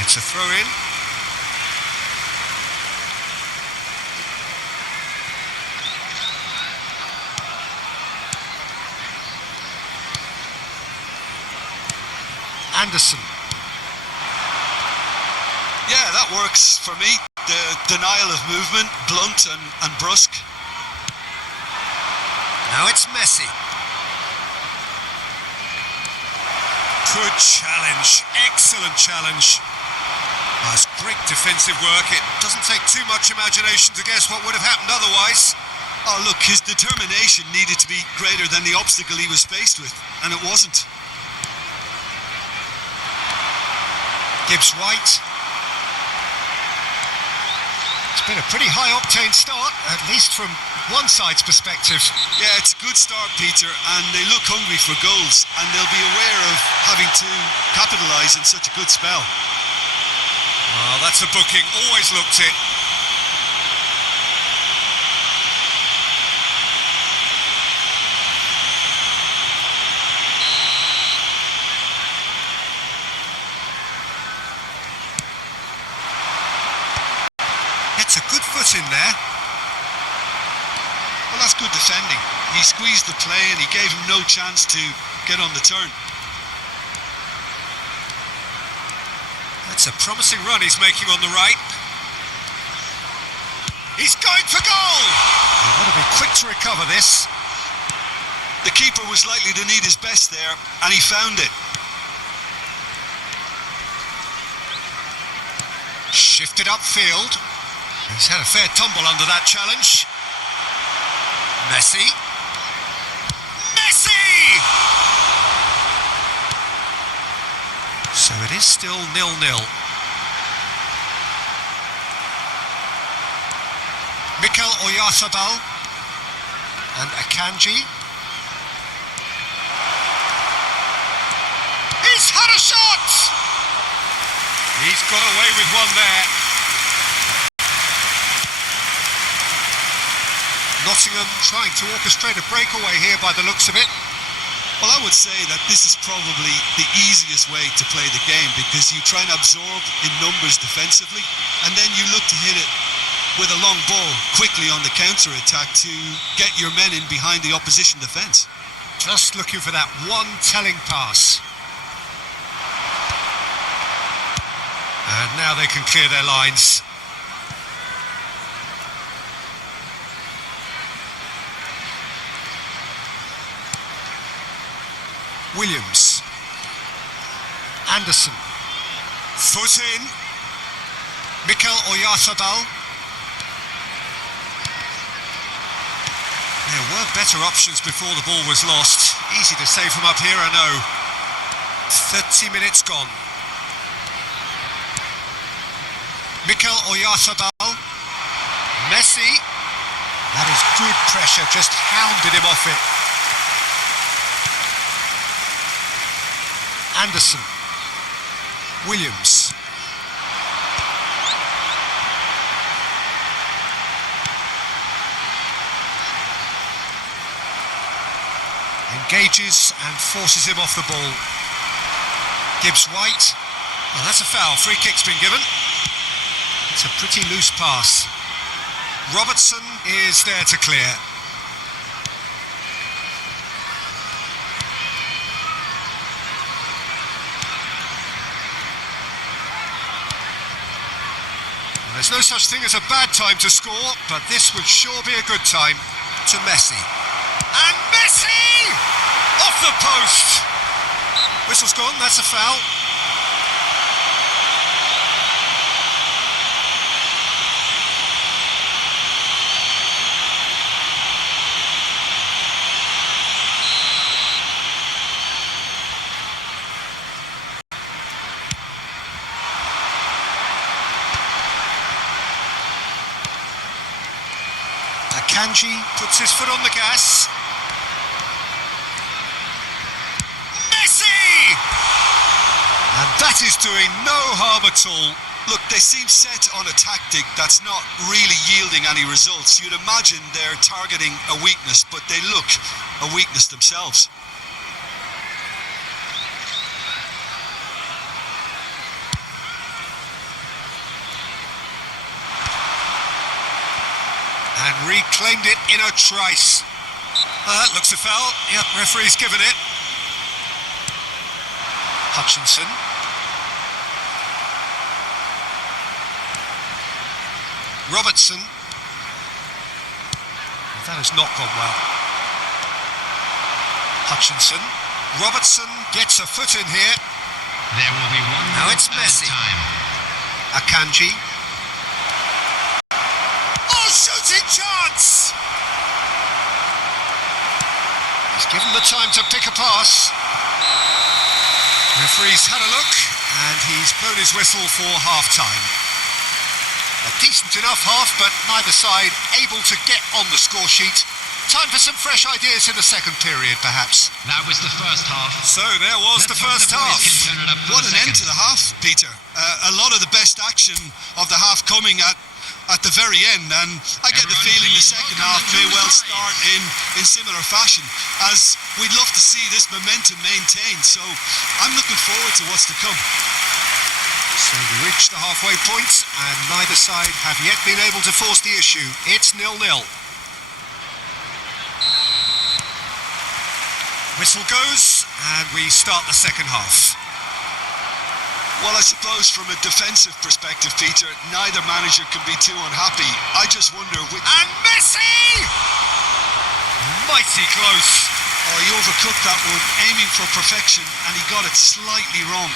It's a throw-in. Anderson. Yeah, that works for me. The denial of movement, blunt and brusque. Now it's Messi. Good challenge, excellent challenge. That's great defensive work. It doesn't take too much imagination to guess what would have happened otherwise. Oh, look, his determination needed to be greater than the obstacle he was faced with, and it wasn't. Gibbs White. It's been a pretty high-octane start, at least from one side's perspective. Yeah, it's a good start, Peter, and they look hungry for goals, and they'll be aware of having to capitalise in such a good spell. Well, that's a booking, always looked it. Gets a good foot in there. Well, that's good defending. He squeezed the play and he gave him no chance to get on the turn. That's a promising run he's making on the right. He's going for goal! They've got to be quick to recover this. The keeper was likely to need his best there, and he found it. Shifted upfield. He's had a fair tumble under that challenge. Messi. Messi! So it is still 0-0. Mikel Oyarzabal and Akanji. He's had a shot! He's got away with one there. Nottingham trying to orchestrate a breakaway here by the looks of it. Well, I would say that this is probably the easiest way to play the game, because you try and absorb in numbers defensively, and then you look to hit it with a long ball quickly on the counter-attack to get your men in behind the opposition defence. Just looking for that one telling pass. And now they can clear their lines. Williams. Anderson. Foot in. Mikel Oyarzabal. There were better options before the ball was lost. Easy to save from up here, I know. 30 minutes gone. Mikel Oyarzabal. Messi. That is good pressure, just hounded him off it. Anderson. Williams. Engages and forces him off the ball. Gibbs-White. Well, that's a foul. Free kick's been given. It's a pretty loose pass. Robertson is there to clear. There's no such thing as a bad time to score, but this would sure be a good time. To Messi. And Messi! Off the post! Whistle's gone, that's a foul. Akanji puts his foot on the gas. Messi! And that is doing no harm at all. Look, they seem set on a tactic that's not really yielding any results. You'd imagine they're targeting a weakness, but they look a weakness themselves. And reclaimed it in a trice. That looks a foul. Yep, referee's given it. Hutchinson. Robertson. Well, that has not gone well. Hutchinson. Robertson gets a foot in here. There will be one Now more it's Messi. time. Akanji. Shooting chance! He's given the time to pick a pass. Referee's had a look and he's blown his whistle for half-time. A decent enough half, but neither side able to get on the score sheet. Time for some fresh ideas in the second period, perhaps. That was the first half. So there was the first half. What an end to the half, Peter. A lot of the best action of the half coming at the very end, and I get the feeling the second half may well start in similar fashion, as we'd love to see this momentum maintained. So I'm looking forward to what's to come. So we reached the halfway point, and neither side have yet been able to force the issue. It's 0-0. Whistle goes, and we start the second half. Well, I suppose from a defensive perspective, Peter, neither manager can be too unhappy. I just wonder which... And Messi! Mighty close. Oh, he overcooked that one, aiming for perfection, and he got it slightly wrong.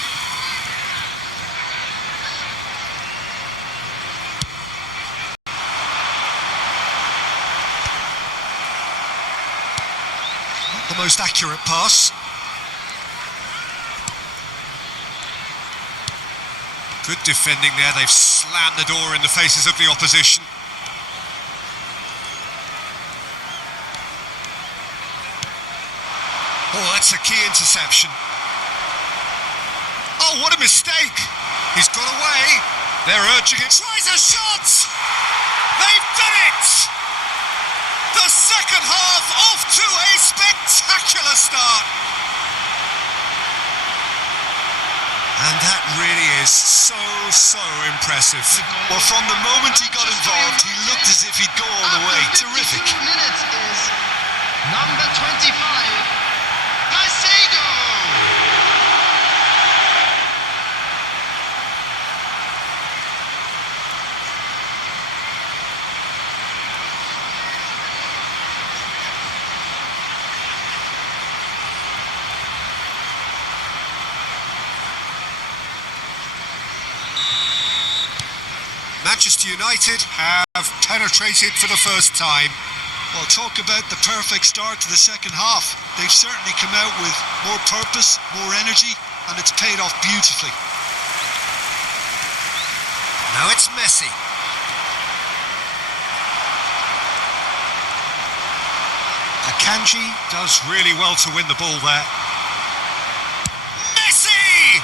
Not the most accurate pass. Good defending there, they've slammed the door in the faces of the opposition. Oh, that's a key interception. Oh, what a mistake! He's got away. They're urging it. Tries a shot! They've done it! The second half off to a spectacular start. And that really is so impressive. Well, from the moment he got involved, he looked as if he'd go all the way. Terrific. Minutes is number 25, Manchester United have penetrated for the first time. Well, talk about the perfect start to the second half. They've certainly come out with more purpose, more energy, and it's paid off beautifully. Now it's Messi. Akanji does really well to win the ball there. Messi!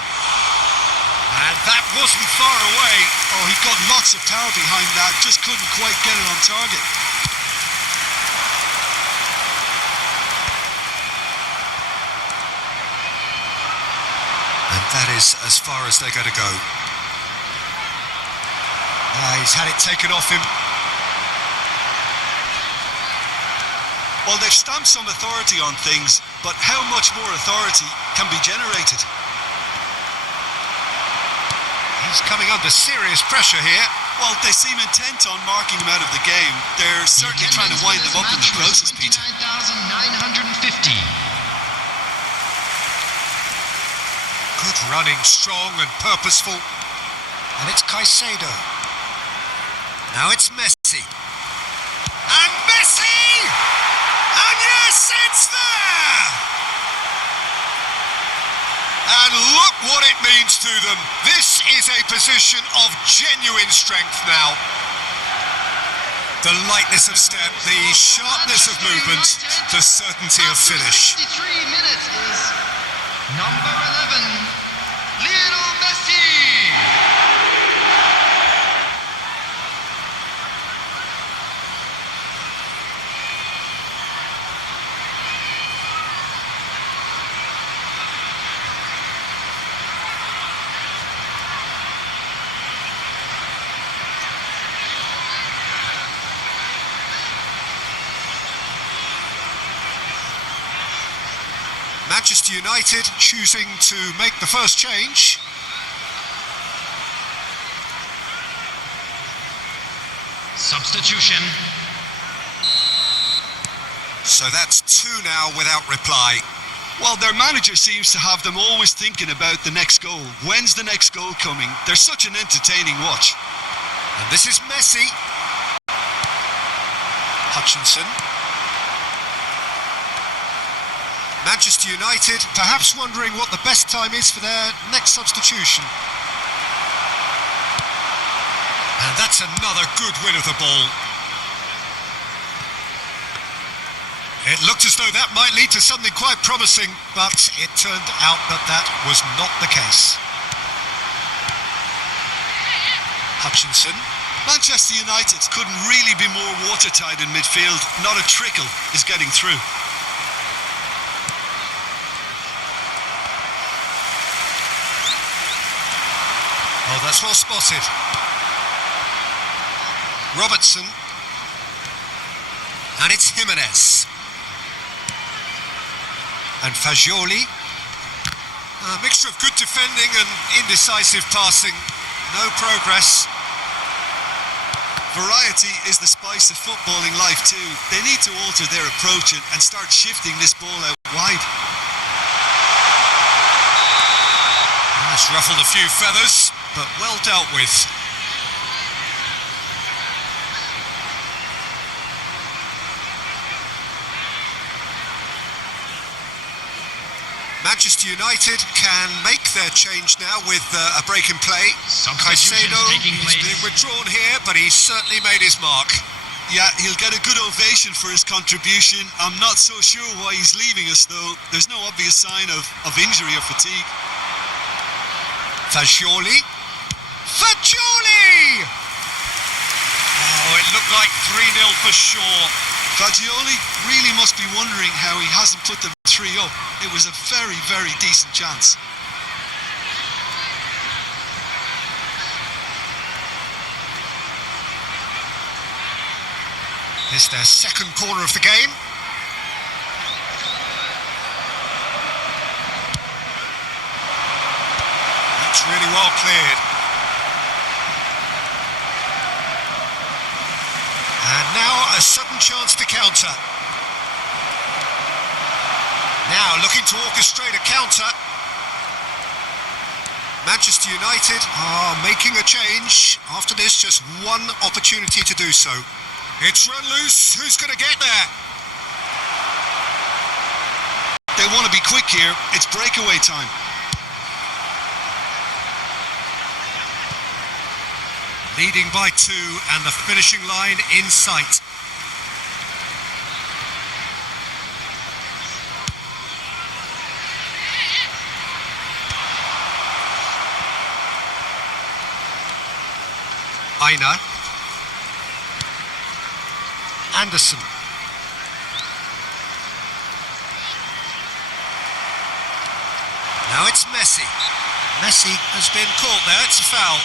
And that wasn't far away. Oh, he got lots of power behind that, just couldn't quite get it on target. And that is as far as they're going to go. He's had it taken off him. Well, they've stamped some authority on things, but how much more authority can be generated? He's coming under serious pressure here. Well, they seem intent on marking him out of the game. They're certainly trying to wind them up in the process, Peter. 29,950. Good running, strong and purposeful. And it's Caicedo. Now it's Messi. And Messi! And yes, it's there! And look what it means to them. This is a position of genuine strength now. The lightness of step, the sharpness of movement, the certainty of finish. 63 minutes is number 11, Lionel Messi. Manchester United choosing to make the first change. Substitution. So that's two now without reply. Well, their manager seems to have them always thinking about the next goal. When's the next goal coming? They're such an entertaining watch. And this is Messi. Hutchinson. Manchester United perhaps wondering what the best time is for their next substitution. And that's another good win of the ball. It looked as though that might lead to something quite promising, but it turned out that that was not the case. Hutchinson. Manchester United couldn't really be more watertight in midfield. Not a trickle is getting through. Oh, that's well spotted. Robertson. And it's Jimenez. And Fagioli. A mixture of good defending and indecisive passing. No progress. Variety is the spice of footballing life too. They need to alter their approach and start shifting this ball out wide. That's ruffled a few feathers, but well dealt with. Manchester United can make their change now with a break in play. Caicedo is being withdrawn here, but he's certainly made his mark. Yeah, he'll get a good ovation for his contribution. I'm not so sure why he's leaving us though. There's no obvious sign of injury or fatigue. Fagioli. Fagioli! Oh, it looked like 3-0 for sure. Fagioli really must be wondering how he hasn't put them 3 up. It was a very, very decent chance. This is their second corner of the game. That's really well cleared. And now a sudden chance to counter. Now looking to orchestrate a counter. Manchester United are making a change after the this, just one opportunity to do so. It's run loose. Who's going to get there? They want to be quick here. It's breakaway time. Leading by 2 and the finishing line in sight. Aina. Anderson. Now it's Messi. Messi has been caught there, it's a foul.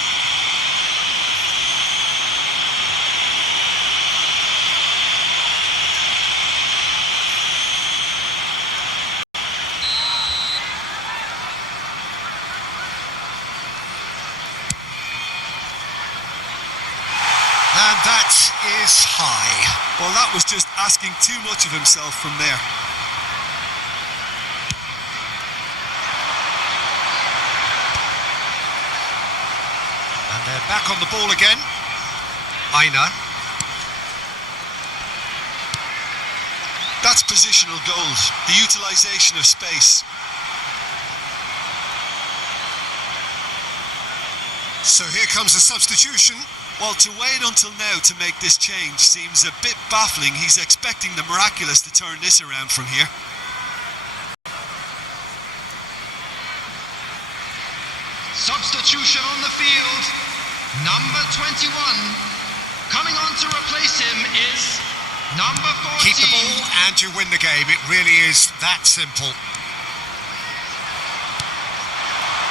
And that is high. Well, that was just asking too much of himself from there. And they're back on the ball again. Aina. That's positional gold, the utilisation of space. So here comes the substitution. Well, to wait until now to make this change seems a bit baffling. He's expecting the miraculous to turn this around from here. Substitution on the field. Number 21. Coming on to replace him is number 14. Keep the ball and you win the game. It really is that simple.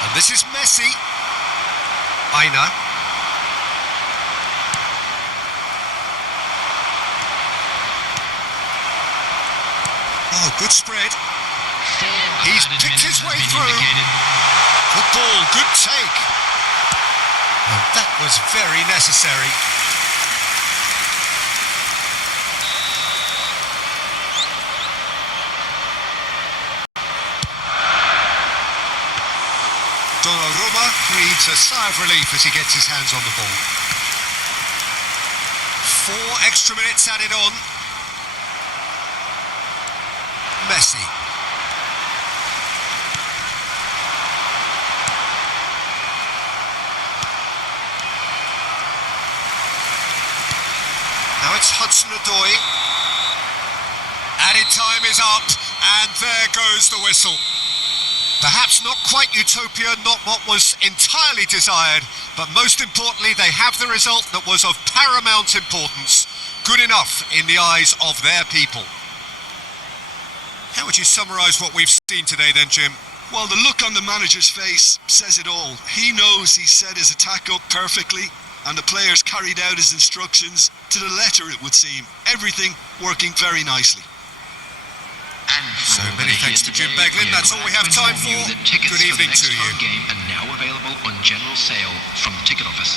And this is Messi. Aina. Oh, good spread. He's picked his way through. Good ball, good take. And that was very necessary. Donnarumma breathes a sigh of relief as he gets his hands on the ball. 4 extra minutes added on. Messi. Now it's Hudson-Odoi. Added time is up, and there goes the whistle. Perhaps not quite utopia, not what was entirely desired, but most importantly, they have the result that was of paramount importance. Good enough in the eyes of their people. How would you summarise what we've seen today then, Jim? Well, the look on the manager's face says it all. He knows he set his attack up perfectly, and the players carried out his instructions to the letter, it would seem. Everything working very nicely. So many thanks to Jim Beglin. That's all we have time for. Good evening to you. Game are now available on general sale from the ticket office.